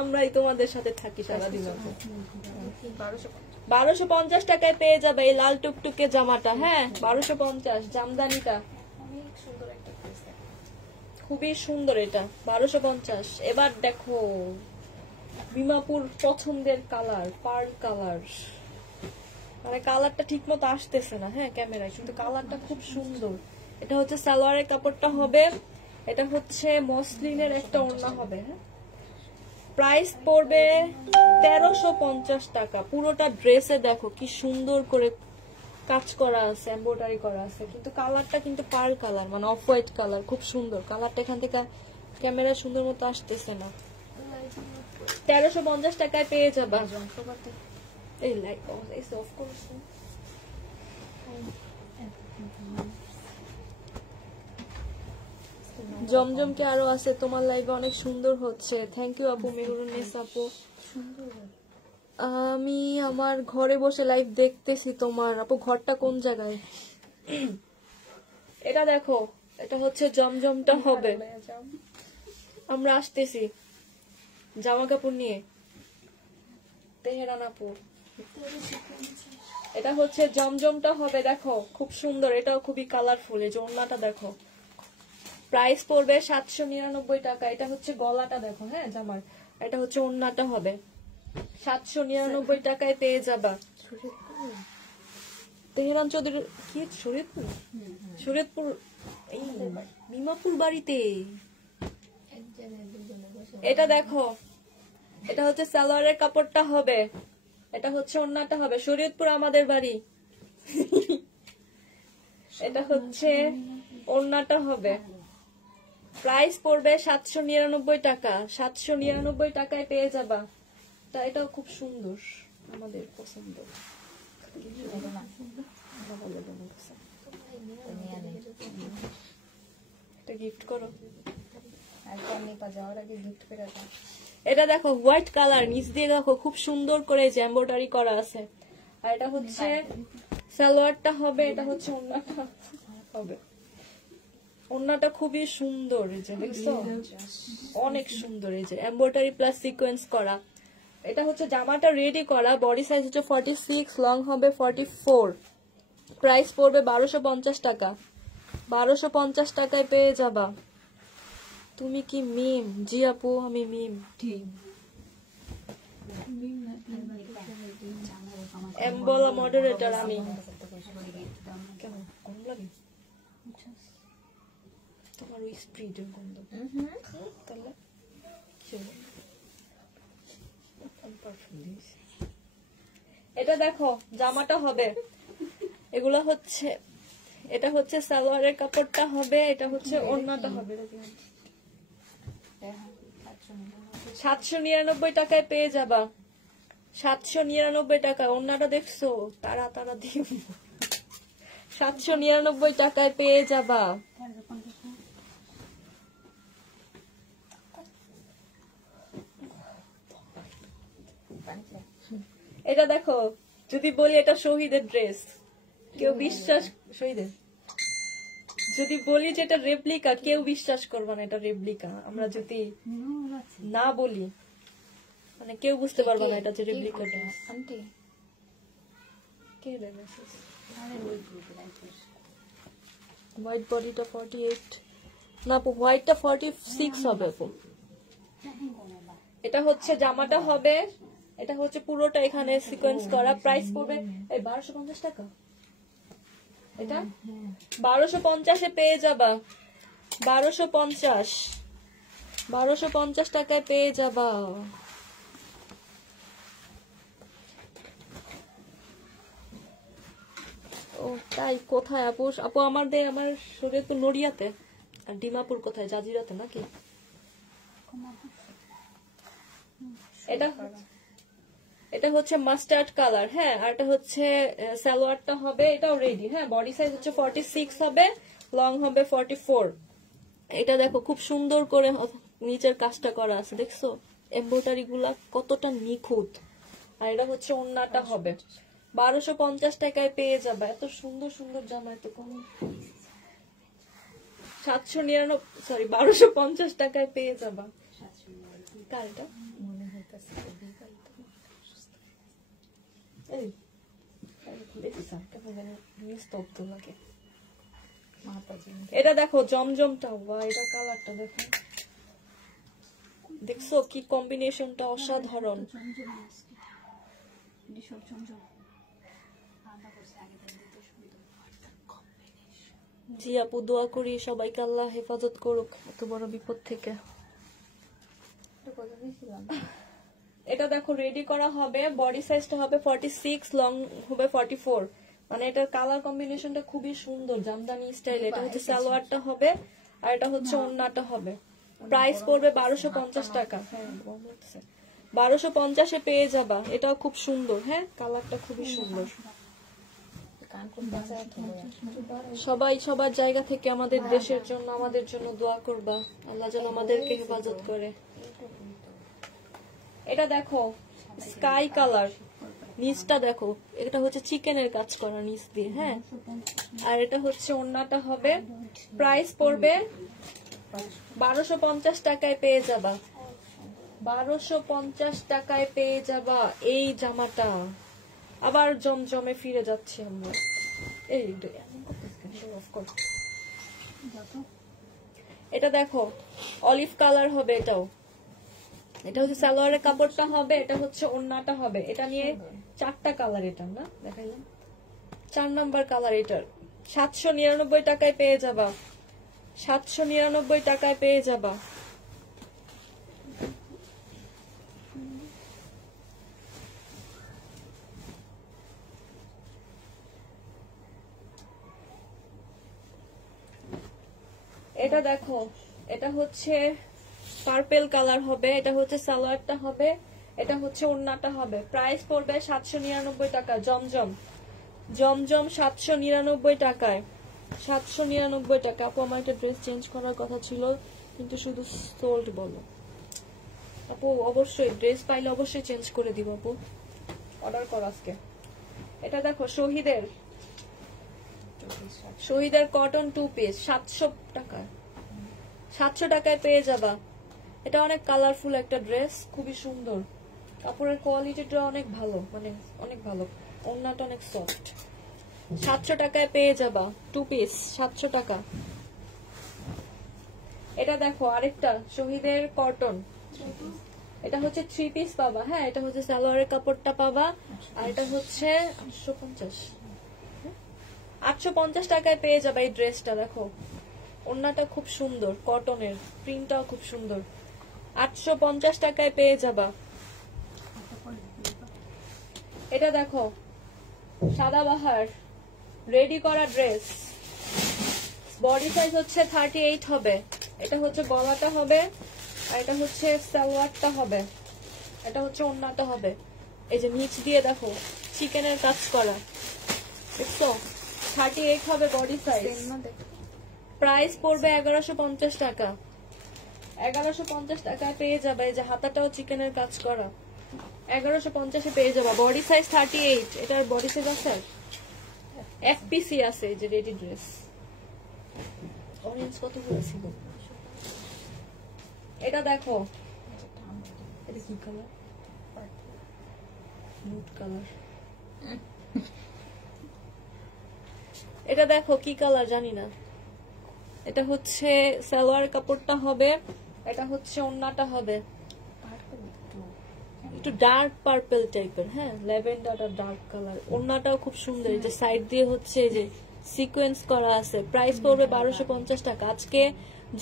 আমরাই তোমাদের সাথে থাকি সারাদিন। 1250 টাকায় পেয়ে যাবে এই লাল টুকটুকে জামাটা। হ্যাঁ 1250 জামদানিটা খুবই সুন্দর, এটা 1250। এবার দেখো বিমাপুর পছন্দের কালার, পার্ল কালার, মানে কালারটা ঠিক মতো আসতেছে না হ্যাঁ ক্যামেরায়, কিন্তু কালারটা খুব সুন্দর। এটা হচ্ছে সালোয়ারের কাপড়টা হবে, এটা হচ্ছে মসলিনের একটা ওড়না হবে। হ্যাঁ প্রাইস পড়বে 1350 টাকা। পুরোটা ড্রেসে দেখো কি সুন্দর করে কাজ করা আছে, এমব্রয়ডারি করা আছে, কিন্তু কালারটা কিন্তু পার্ল কালার, মানে অফ হোয়াইট কালার, খুব সুন্দর কালারটা। এখান থেকে ক্যামেরা সুন্দর মতো আসতেছে না। 1350 টাকায় পেয়ে যাবা। এই লাইট অফ করছো? জমজমকে আরো আছে, তোমার লাইভে অনেক সুন্দর হচ্ছে। থ্যাংক ইউ আপু, মেহরুন্নেস আপু। আমি আমার ঘরে বসে লাইভ দেখতেছি তোমার। আপু ঘরটা কোন জায়গায়? এটা দেখো, এটা হচ্ছে জমজমটা হবে। আমরা আসতেছি জামা কাপড় নিয়ে। তেহরান আপু, এটা হচ্ছে জমজমটা হবে, দেখো খুব সুন্দর, এটাও খুবই কালারফুল। এই যে ওড়নাটা দেখো, প্রাইস পড়বে 799 টাকা। এটা হচ্ছে গলাটা দেখো, হ্যাঁ জামার, এটা হচ্ছে ওড়নাটা হবে 799 টাকায় পেয়ে যাবা। তেহরান চৌধুরী কি শরীয়তপুর? শরীয়তপুর এই বিমাপুর বাড়িতে। এটা দেখো, এটা হচ্ছে সালোয়ারের কাপড়টা হবে, এটা হচ্ছে ওড়নাটা হবে। শরীয়তপুর আমাদের বাড়ি। এটা হচ্ছে ওড়নাটা হবে, প্রাইস পড়বে 799 টাকা। 799 টাকায় পেয়ে যাবা। তা এটাও খুব সুন্দর, আমাদের পছন্দ। এটা গিফট করো। এটা দেখো হোয়াইট কালার, নিচ দিয়ে দেখো খুব সুন্দর করে যে এমব্রয়ডারি করা আছে। আর এটা হচ্ছে সালোয়ারটা হবে, এটা হচ্ছে ওড়নাটা হবে। ওড়নাটা খুবই সুন্দর, এই যে দেখছো অনেক সুন্দর, এই যে এমব্রয়ডারি প্লাস সিকোয়েন্স করা। এটা হচ্ছে জামাটা রেডি করা, বডি সাইজ হচ্ছে 46, লং হবে 44। প্রাইস পড়বে 1250 টাকা। 1250 টাকায় পেয়ে যাবা। তুমি কি মিম? জি আপু আমি মিম। এমবলা মডারেটর আমি। কেমন গরম লাগে তোমার ওই স্প্রিডের গন্ধ? তাহলে এটা দেখো জামাটা হবে, এগুলো হচ্ছে, এটা হচ্ছে সালোয়ারের কাপড়টা হবে, এটা হচ্ছে ওড়নাটা হবে। 799 টাকায় পেয়ে যাবা। 799 টাকা। ওড়নাটা দেখছো, তারা তারা দিব। 799 টাকায় পেয়ে যাবা। এটা দেখো, যদি বলি এটা শহীদের ড্রেস, কেউ বিশ্বাস, শহীদের যদি বলি যে এটা রেপ্লিকা, কেউ বিশ্বাস করবে না এটা রেপ্লিকা। আমরা যদি না বলি মানে কেউ বুঝতে পারবে না এটা যে রেপ্লিকা ড্রেস। আন্টি কে রে মেসেজ? আরে ওই গ্রুপে রাখছিস হোয়াইট বডিটা 48 না আপু, হোয়াইটটা 46 হবে আপু। এটা হচ্ছে জামাটা হবে, এটা হচ্ছে পুরোটা এখানে সিকোয়েন্স করা। প্রাইস পড়বে এই 1250 টাকা। এটা 1250 এ পেয়ে যাবা, 1250 টাকায় পেয়ে যাবা। ও তাই, কোথায় আপু? আপু আমার শরীর তো নড়িয়াতে, আর ডিমাপুর কোথায়? জাজিরাতে নাকি? এটা হচ্ছে মাস্টার্ড কালার, হ্যাঁ। আর এটা হচ্ছে সালোয়ারটা হবে, এটাও রেডি, হ্যাঁ। বডি সাইজ হচ্ছে 46 হবে, লং হবে 44। এটা দেখো খুব সুন্দর করে নিচের কাজটা করা আছে, দেখছো এমব্রয়ডারি গুলা কতটা নিখুঁত। আর এটা হচ্ছে ওড়নাটা হবে 1250 টাকায় পেয়ে যাবে। এত সুন্দর সুন্দর জামা এত কম। 1250 টাকায় পেয়ে যাবা। কার এটা? মনে হইতাছে এই দেখি স্যার কেমন জানি নিস্তব্ধ লাগে। মাতাজি এটা দেখো জমজমটা, ওয়াও এটা কালারটা দেখো, দেখছো কি কম্বিনেশনটা অসাধারণ। জমজম আসছে এটি সব জমজম আলাদা করছে আগে থেকে দিতে সুবিধা। জি আপু, দোয়া করি সবাইকে আল্লাহ হেফাজত করুক এত বড় বিপদ থেকে। এটা কত দিয়েছিলাম? এটা দেখো রেডি করা হবে, বডি সাইজটা হবে 46, লং হবে 44। মানে এটার কালার কম্বিনেশনটা খুবই সুন্দর, জামদানি স্টাইল। এটা হচ্ছে সালোয়ারটা হবে, আর এটা হচ্ছে ওড়নাটা হবে। প্রাইস পড়বে 1250 টাকা। হ্যাঁ 1250 এ পেয়ে যাবা। এটাও খুব সুন্দর, হ্যাঁ কালারটা খুবই সুন্দর। কান কোন বাজার থেকে সবাই সবার জায়গা থেকে আমাদের দেশের জন্য, আমাদের জন্য দোয়া করবা, আল্লাহ যেন আমাদেরকে হেফাজত করে। এটা দেখো স্কাই কালার, নিচটা দেখো, এটা হচ্ছে চিকেনের কাজ করা নিচ দিয়ে, হ্যাঁ। আর এটা হচ্ছে ওড়নাটা হবে, প্রাইস পড়বে 1250 টাকায় পেয়ে যাবা। 1250 টাকায় পেয়ে যাবা এই জামাটা। আবার জমজমে ফিরে যাচ্ছি আমরা। এই এটা দেখো অলিভ কালার হবে, এটাও। এটা হচ্ছে সালোয়ারের কাপড়টা হবে, এটা হচ্ছে ওড়নাটা হবে। এটা নিয়ে 4টা কালার, এটা না দেখাইলাম 4 নাম্বার কালার। এটার 799 টাকায় পেয়ে যাবা, 799 টাকায় পেয়ে যাবা। এটা দেখো, এটা হচ্ছে পার্পল কালার হবে, এটা হচ্ছে সালোয়ারটা হবে, এটা হচ্ছে ওড়নাটা হবে। প্রাইস পড়বে 799 টাকা। জমজম 799 টাকায়, 799 টাকা। আপু আমার একটা ড্রেস চেঞ্জ করার কথা ছিল, কিন্তু শুধু সোল্ড বলো আপু। অবশ্যই ড্রেস পাইলে অবশ্যই চেঞ্জ করে দিব আপু, অর্ডার কর আজকে। এটা দেখো শহীদের কটন 2 পিস 700 টাকা, 700 টাকায় পেয়ে যাবা। এটা অনেক কালারফুল একটা ড্রেস, খুবই সুন্দর। কাপড়ের কোয়ালিটিটা অনেক ভালো, মানে অনেক ভালো। ওড়নাটা অনেক সফট। 700 টাকায় পেয়ে যাবা 2 পিস, 700 টাকা। এটা দেখো আরেকটা শহীদের কটন, এটা হচ্ছে 3 পিস পাবা, হ্যাঁ। এটা হচ্ছে সালোয়ারের কাপড়টা পাবা, আর এটা হচ্ছে 850 টাকায় পেয়ে যাবে এই ড্রেসটা। দেখো ওড়নাটা খুব সুন্দর, কটনের প্রিন্টটাও খুব সুন্দর। 850 টাকায় পেয়ে যাবা। এটা দেখো সাদাবাহার রেডি করা ড্রেস, বডি সাইজ হচ্ছে 38 হবে। এটা হচ্ছে গলাটা হবে, আর এটা হচ্ছে সালোয়ারটা হবে, এটা হচ্ছে ওড়নাটা হবে। এই যে নিচ দিয়ে দেখো চিকেনের কাজ করা, দেখছো 38 হবে বডি সাইজ। প্রাইস পড়বে 1150 টাকা। 1150 টাকায় পেয়ে যাবে। এই যে হাতাটাও চিকেনের কাজ করা, 1150 এ পেয়ে যাবা। Body size 38। এটার বডি সাইজ আছে, এফপিসি আছে। এই যে রেডি ড্রেস। অরেঞ্জ কত ছিল এটা দেখো, এটা কি কালার? Nude colour. এটা দেখো কি কালার জানি না। এটা হচ্ছে সালোয়ার কাপড়টা হবে, এটা হচ্ছে ওড়নাটা হবে একটু ডার্ক পার্পল টাইপের, হ্যাঁ ল্যাভেন্ডার আর ডার্ক কালার। ওড়নাটাও খুব সুন্দর, এই যে সাইড দিয়ে হচ্ছে এই যে সিকোয়েন্স করা আছে। প্রাইস পড়বে 1250 টাকা। আজকে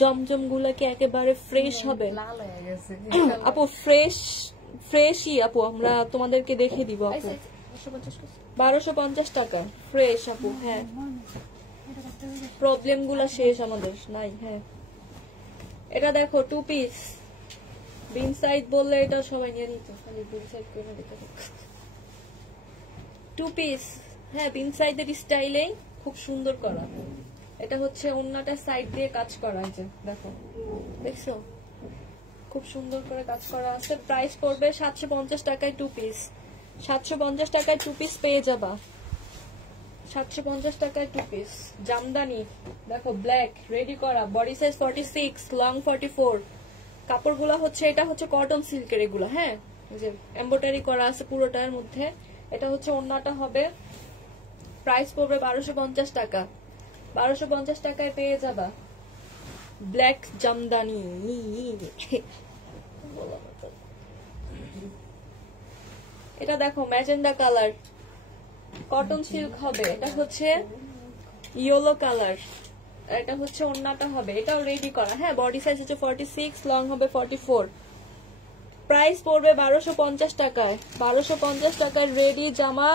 জমজম গুলা কি একেবারে ফ্রেশ হবে লাল হয়ে গেছে। আপু, ফ্রেশই আপু, আমরা তোমাদেরকে দেখে দিব আপু। 1250 টাকা ফ্রেশ আপু। হ্যাঁ, প্রবলেম গুলা শেষ আমাদের নাই। হ্যাঁ, এটা দেখো 2 পিস বিন সাইড বললে এটা সবাই নিয়ে নিত, খালি বিন সাইড করে দিতে। 2 পিস, হ্যাঁ বিন সাইডের স্টাইলে খুব সুন্দর করা। এটা হচ্ছে ওন্নাটা সাইড দিয়ে কাজ করা, আছে দেখো, দেখছো খুব সুন্দর করে কাজ করা আছে। প্রাইস পড়বে 750 টাকায় 2 পিস। 750 টাকায় 2 পিস পেয়ে যাবা। 750 টাকায় 2 পিস। জামদানি দেখো, ব্ল্যাক রেডি করা, বডি সাইজ 46, লং 44। কাপড়গুলো হচ্ছে, এটা হচ্ছে কটন সিল্কের এগুলো, হ্যাঁ এই যে এমব্রয়ডারি করা আছে পুরোটার মধ্যে। এটা হচ্ছে ওন্নাটা হবে। প্রাইস পড়বে 1250 টাকা। 1250 টাকায় পেয়ে যাবা ব্ল্যাক জামদানি। এটা দেখো ম্যাজেন্ডা কালার, কটন সিল্ক হবে। এটা হচ্ছে ইয়েলো কালার, এটা হচ্ছে ওন্নাটা হবে। এটাও রেডি করা, হ্যাঁ বডি সাইজ হচ্ছে 46, লং হবে 44। প্রাইস পড়বে 1250 টাকায়। 1250 টাকায় রেডি জামা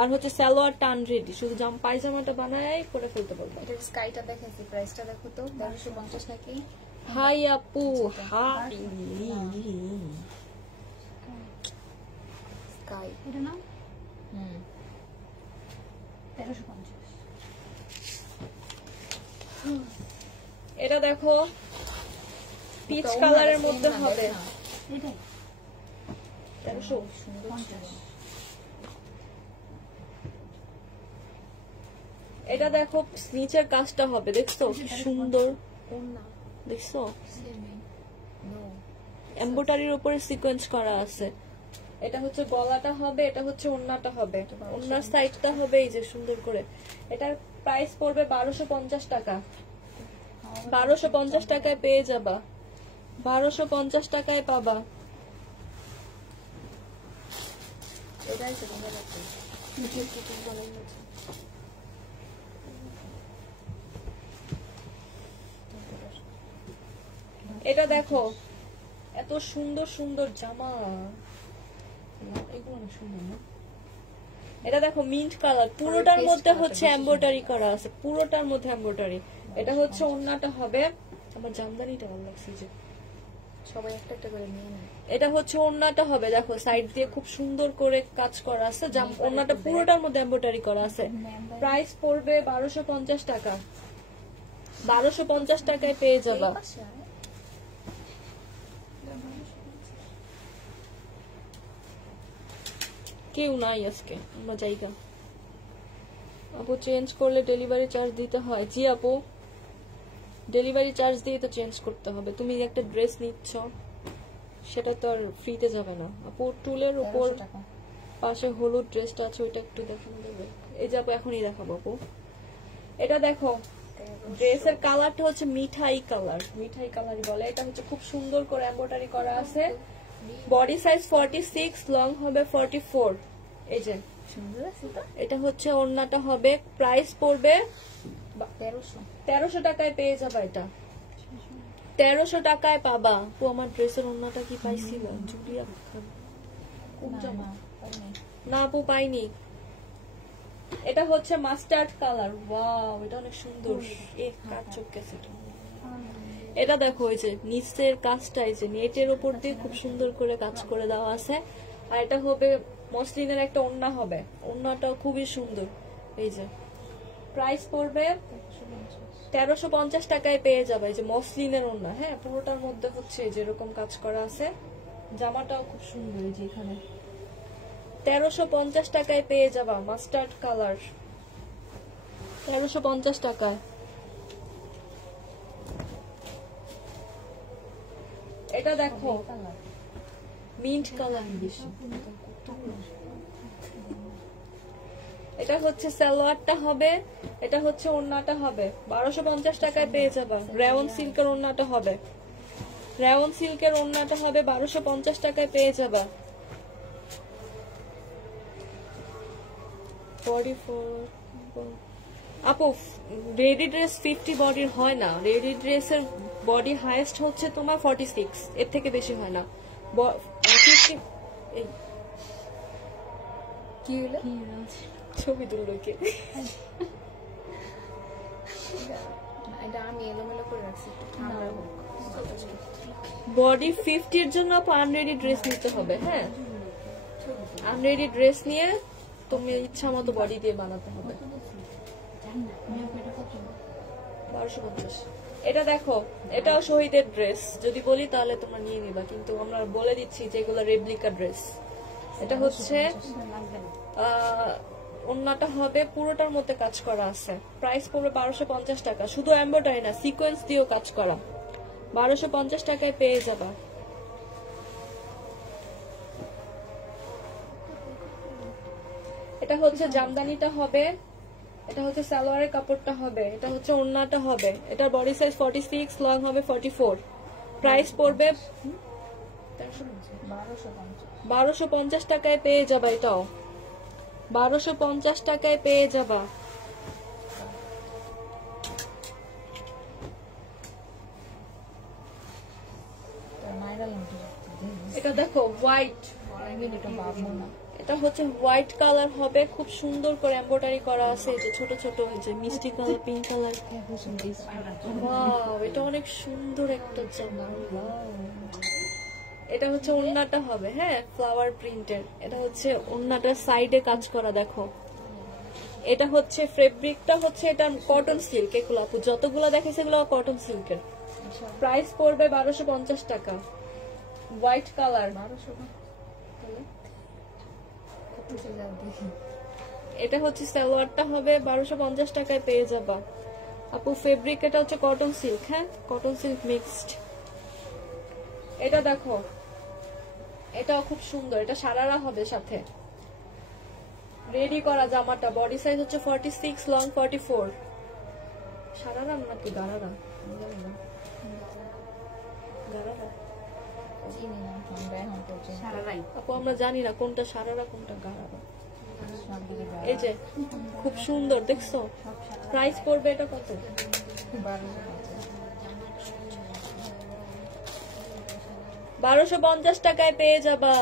আর হচ্ছে সালোয়ার টান রেডি, শুধু পায়জামাটা বানায় করে ফেলতে পারবো। এটা স্কাইটা দেখাইছি, প্রাইসটা দেখো তো 1250 নাকি? হাই আপু, হাই স্কাই। এটা না হুম 1350। এটা দেখো পিচ কালারের মধ্যে হবে। এটাই 1300। সুন্দর ছিল। এটা দেখো নিচের কাজটা হবে, দেখছো কি সুন্দর, ওন্না দেখছো সেমি নো এমব্রয়ডারির উপরে সিকোয়েন্স করা আছে। এটা হচ্ছে গলাটা হবে, এটা হচ্ছে ওন্নাটা হবে, ওন্নার সাইডটা হবে এই যে সুন্দর করে। এটার প্রাইস পড়বে 1250 টাকা। 1250 টাকায় পেয়ে যাবা। 1250 টাকায় পাবা। এটাই তো দেখা যাচ্ছে। এটা দেখো এত সুন্দর সুন্দর জামা, এগুলো অনেক সুন্দর না? এটা দেখো মিন্ট কালার, পুরোটার মধ্যে হচ্ছে এমব্রয়ডারি করা আছে, পুরোটার মধ্যে এমব্রয়ডারি। এটা হচ্ছে ওন্নাটা হবে। আমার জামদানিটা ভালো লাগছে যে, সবাই একটা একটা করে নিয়ে নেয়। এটা হচ্ছে ওন্নাটা হবে, দেখো সাইড দিয়ে খুব সুন্দর করে কাজ করা আছে। ওন্নাটা পুরোটার মধ্যে এমব্রয়ডারি করা আছে। প্রাইস পড়বে 1250 টাকা। 1250 টাকায় পেয়ে যাবা। কেউ নাই আজকে, আমরা জায়গা। আপু চেঞ্জ করলে ডেলিভারি চার্জ দিতে হয়? জি আপু, ডেলিভারি চার্জ দিয়ে তো চেঞ্জ করতে হবে। তুমি একটা ড্রেস নিচ্ছ, সেটা তো আর ফ্রিতে যাবে না আপু। টুলের উপর 1300 টাকা। পাশে হলুদ ড্রেসটা আছে, ওইটা একটু দেখানো যাবে? এই যে আপু এখনই দেখাবো আপু। এটা দেখো, ড্রেসের কালারটা হচ্ছে মিঠাই কালার, মিঠাই কালারই বলে। এটা হচ্ছে খুব সুন্দর করে এমব্রয়ডারি করা আছে। বডি সাইজ 46, লং হবে 44। এই যে সুন্দর আছে তো। এটা হচ্ছে ওড়নাটা হবে। প্রাইস পড়বে 1300। 1300 টাকায় পেয়ে যাবা। এটা 1300 টাকায় পাবা। তো আমার ড্রেসের ওড়নাটা কি পাইছিল? জুলিয়া খান কোন জামা? না আপু পাইনি। এটা হচ্ছে মাস্টার্ড কালার। ওয়াও, এটা অনেক সুন্দর। এক কাজ চোখেছে। এটা দেখো, এই যে নিচের কাজটা এই যে নেটের উপর দিয়ে খুব সুন্দর করে কাজ করে দেওয়া আছে। আর এটা হবে মসলিনের একটা ওড়না হবে, ওড়নাটাও খুবই সুন্দর। এই যে প্রাইস পড়বে 1350 টাকায় পেয়ে যাবে। এই যে মসলিনের ওড়না, হ্যাঁ পুরোটার মধ্যে হচ্ছে যেরকম কাজ করা আছে। জামাটাও খুব সুন্দর, এই যে এখানে 1350 টাকায় পেয়ে যাবা। মাস্টার্ড কালার 1350 টাকায়। এটা দেখো মিন্ট কালার বেশি। এটা হচ্ছে সালোয়ারটা হবে, এটা হচ্ছে ওড়নাটা হবে। 1250 টাকায় পেয়ে যাবা। রেওন সিল্কের ওড়নাটা হবে, রেওন সিল্কের ওড়নাটা হবে 1250 টাকায় পেয়ে যাবা। 44 আপু রেডি ড্রেস 50 বডির হয় না, রেডি ড্রেসের বডি হাইয়েস্ট হচ্ছে তোমার 46, এর থেকে বেশি হয় না। 50 এই কি হলো? ছবি তুললোকে এটা আমি এলোমেলো করে রাখছি, ঠান্ডা হোক। বডি 50 এর জন্য আপু আনরেডি ড্রেস নিতে হবে। হ্যাঁ, আনরেডি ড্রেস নিয়ে তুমি ইচ্ছা মতো বডি দিয়ে বানাতে হবে। 1250। এটা দেখো, এটাও শহীদের ড্রেস, যদি বলি তাহলে তোমরা নিয়ে নিবা, কিন্তু আমরা বলে দিচ্ছি যে এগুলো রেপ্লিকা ড্রেস। এটা হচ্ছে ওন্নাটা হবে পুরোটার মধ্যে কাজ করা আছে। প্রাইস পড়বে 1250 টাকা, শুধু এমব্রয়ডারি না, সিকোয়েন্স দিয়েও কাজ করা। 1250 টাকায় পেয়ে যাবা। এটা হচ্ছে জামদানিটা হবে, এটা হচ্ছে সালোয়ারের কাপড়টা হবে, এটা হচ্ছে ওড়নাটা হবে। এটার বডি সাইজ 46, লং হবে 44। প্রাইস পড়বে 1250 টাকায় পেয়ে যাবা। এটাও 1250 টাকায় পেয়ে যাবা। এটা দেখো হোয়াইট, এটা হচ্ছে হোয়াইট কালার হবে, খুব সুন্দর করে এমব্রয়ডারি করা আছে, এই যে ছোট ছোট এই যে মিষ্টি কালার, পিঙ্ক কালার। ওয়াও, এটা অনেক সুন্দর একটা জামা। এটা হচ্ছে ওড়নাটা হবে, হ্যাঁ, ফ্লাওয়ার প্রিন্টের। এটা হচ্ছে ওড়নাটার সাইডে কাজ করা, দেখো। এটা হচ্ছে ফেব্রিকটা হচ্ছে এটা কটন সিল্ক, এগুলো আপু যতগুলো দেখেছে এগুলো কটন সিল্কের। প্রাইস পড়বে 1250 টাকা। White colour. এটা হচ্ছে সালোয়ারটা হবে, 1250 টাকায় পেয়ে যাবা আপু। ফেব্রিক এটা হচ্ছে কটন সিল্ক, হ্যাঁ, কটন সিল্ক মিক্সড। এটা দেখো, এটাও খুব সুন্দর, এটা সারারা হবে সাথে। রেডি করা জামাটা, বডি সাইজ হচ্ছে 46, লং 44। সারারা নাকি গারারা? গারারা আপু আমরা জানি না কোনটা সারারা কোনটা গারারা। এই যে খুব সুন্দর, দেখছো? প্রাইস পড়বে এটা কত? 1250 টাকায় পেয়ে যাবা।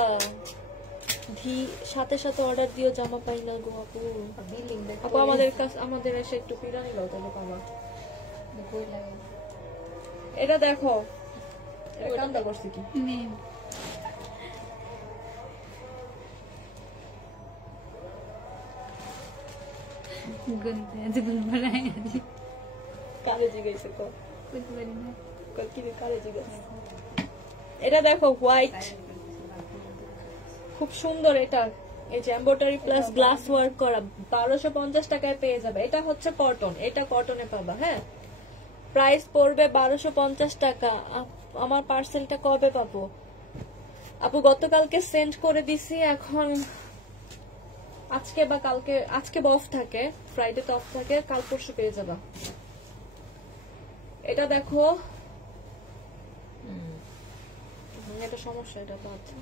সাথে সাথে অর্ডার দিও, জামা পাই না গো আপু। আপু আমাদের কাছে আমাদের এসে একটু পিড়া নিল তাহলে পাবা। এটা দেখো, কামটা করছি কি কারে জিগাইছে কারে জিগাইছে। এটা দেখো হোয়াইট, খুব সুন্দর। এটা এই যে এমব্রয়ডারি প্লাস গ্লাস ওয়ার্ক করা, 1250 টাকায় পেয়ে যাবে। এটা হচ্ছে কটন, এটা কটনে পাবা। হ্যাঁ, প্রাইস পড়বে 1250 টাকা। আমার পার্সেলটা কবে পাবো আপু? গতকালকে সেন্ড করে দিছি, এখন আজকে বা কালকে, আজকে অফ থাকে, ফ্রাইডে তো অফ থাকে, কাল পরশু পেয়ে যাবা। এটা দেখো, এটা সমস্যা, এটা তো আছে।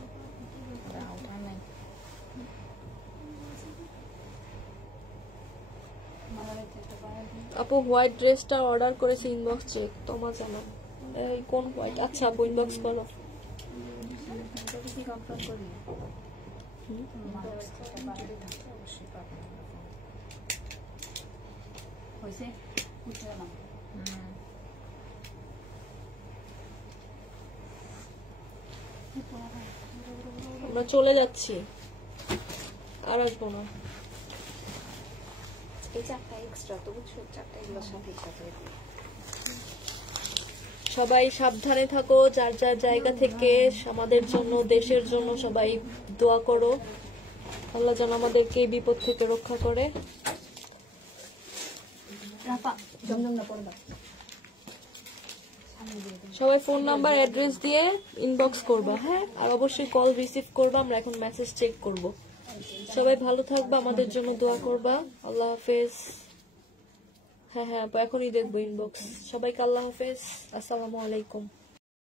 আপু হোয়াইট ড্রেসটা অর্ডার করেছি, ইনবক্স চেক। তোমার জানা এই কোন হোয়াইট? আচ্ছা আপু ইনবক্স করো। আমরা চলে যাচ্ছি, আর আসবো না। সবাই সাবধানে থাকো, যার যার জায়গা থেকে। আমাদের জন্য, দেশের জন্য সবাই দোয়া করো, আল্লাহ যেন আমাদেরকে এই বিপদ থেকে রক্ষা করে। সবাই ফোন নাম্বার অ্যাড্রেস দিয়ে ইনবক্স করবা, হ্যাঁ, আর অবশ্যই কল রিসিভ করবা। আমরা এখন মেসেজ চেক করব। সবাই ভালো থাকবা, আমাদের জন্য দোয়া করবা। আল্লাহ হাফেজ। হ্যাঁ হ্যাঁ আপু, এখনই দেখবো ইনবক্স। সবাইকে আল্লাহ হাফেজ, আসসালামু আলাইকুম।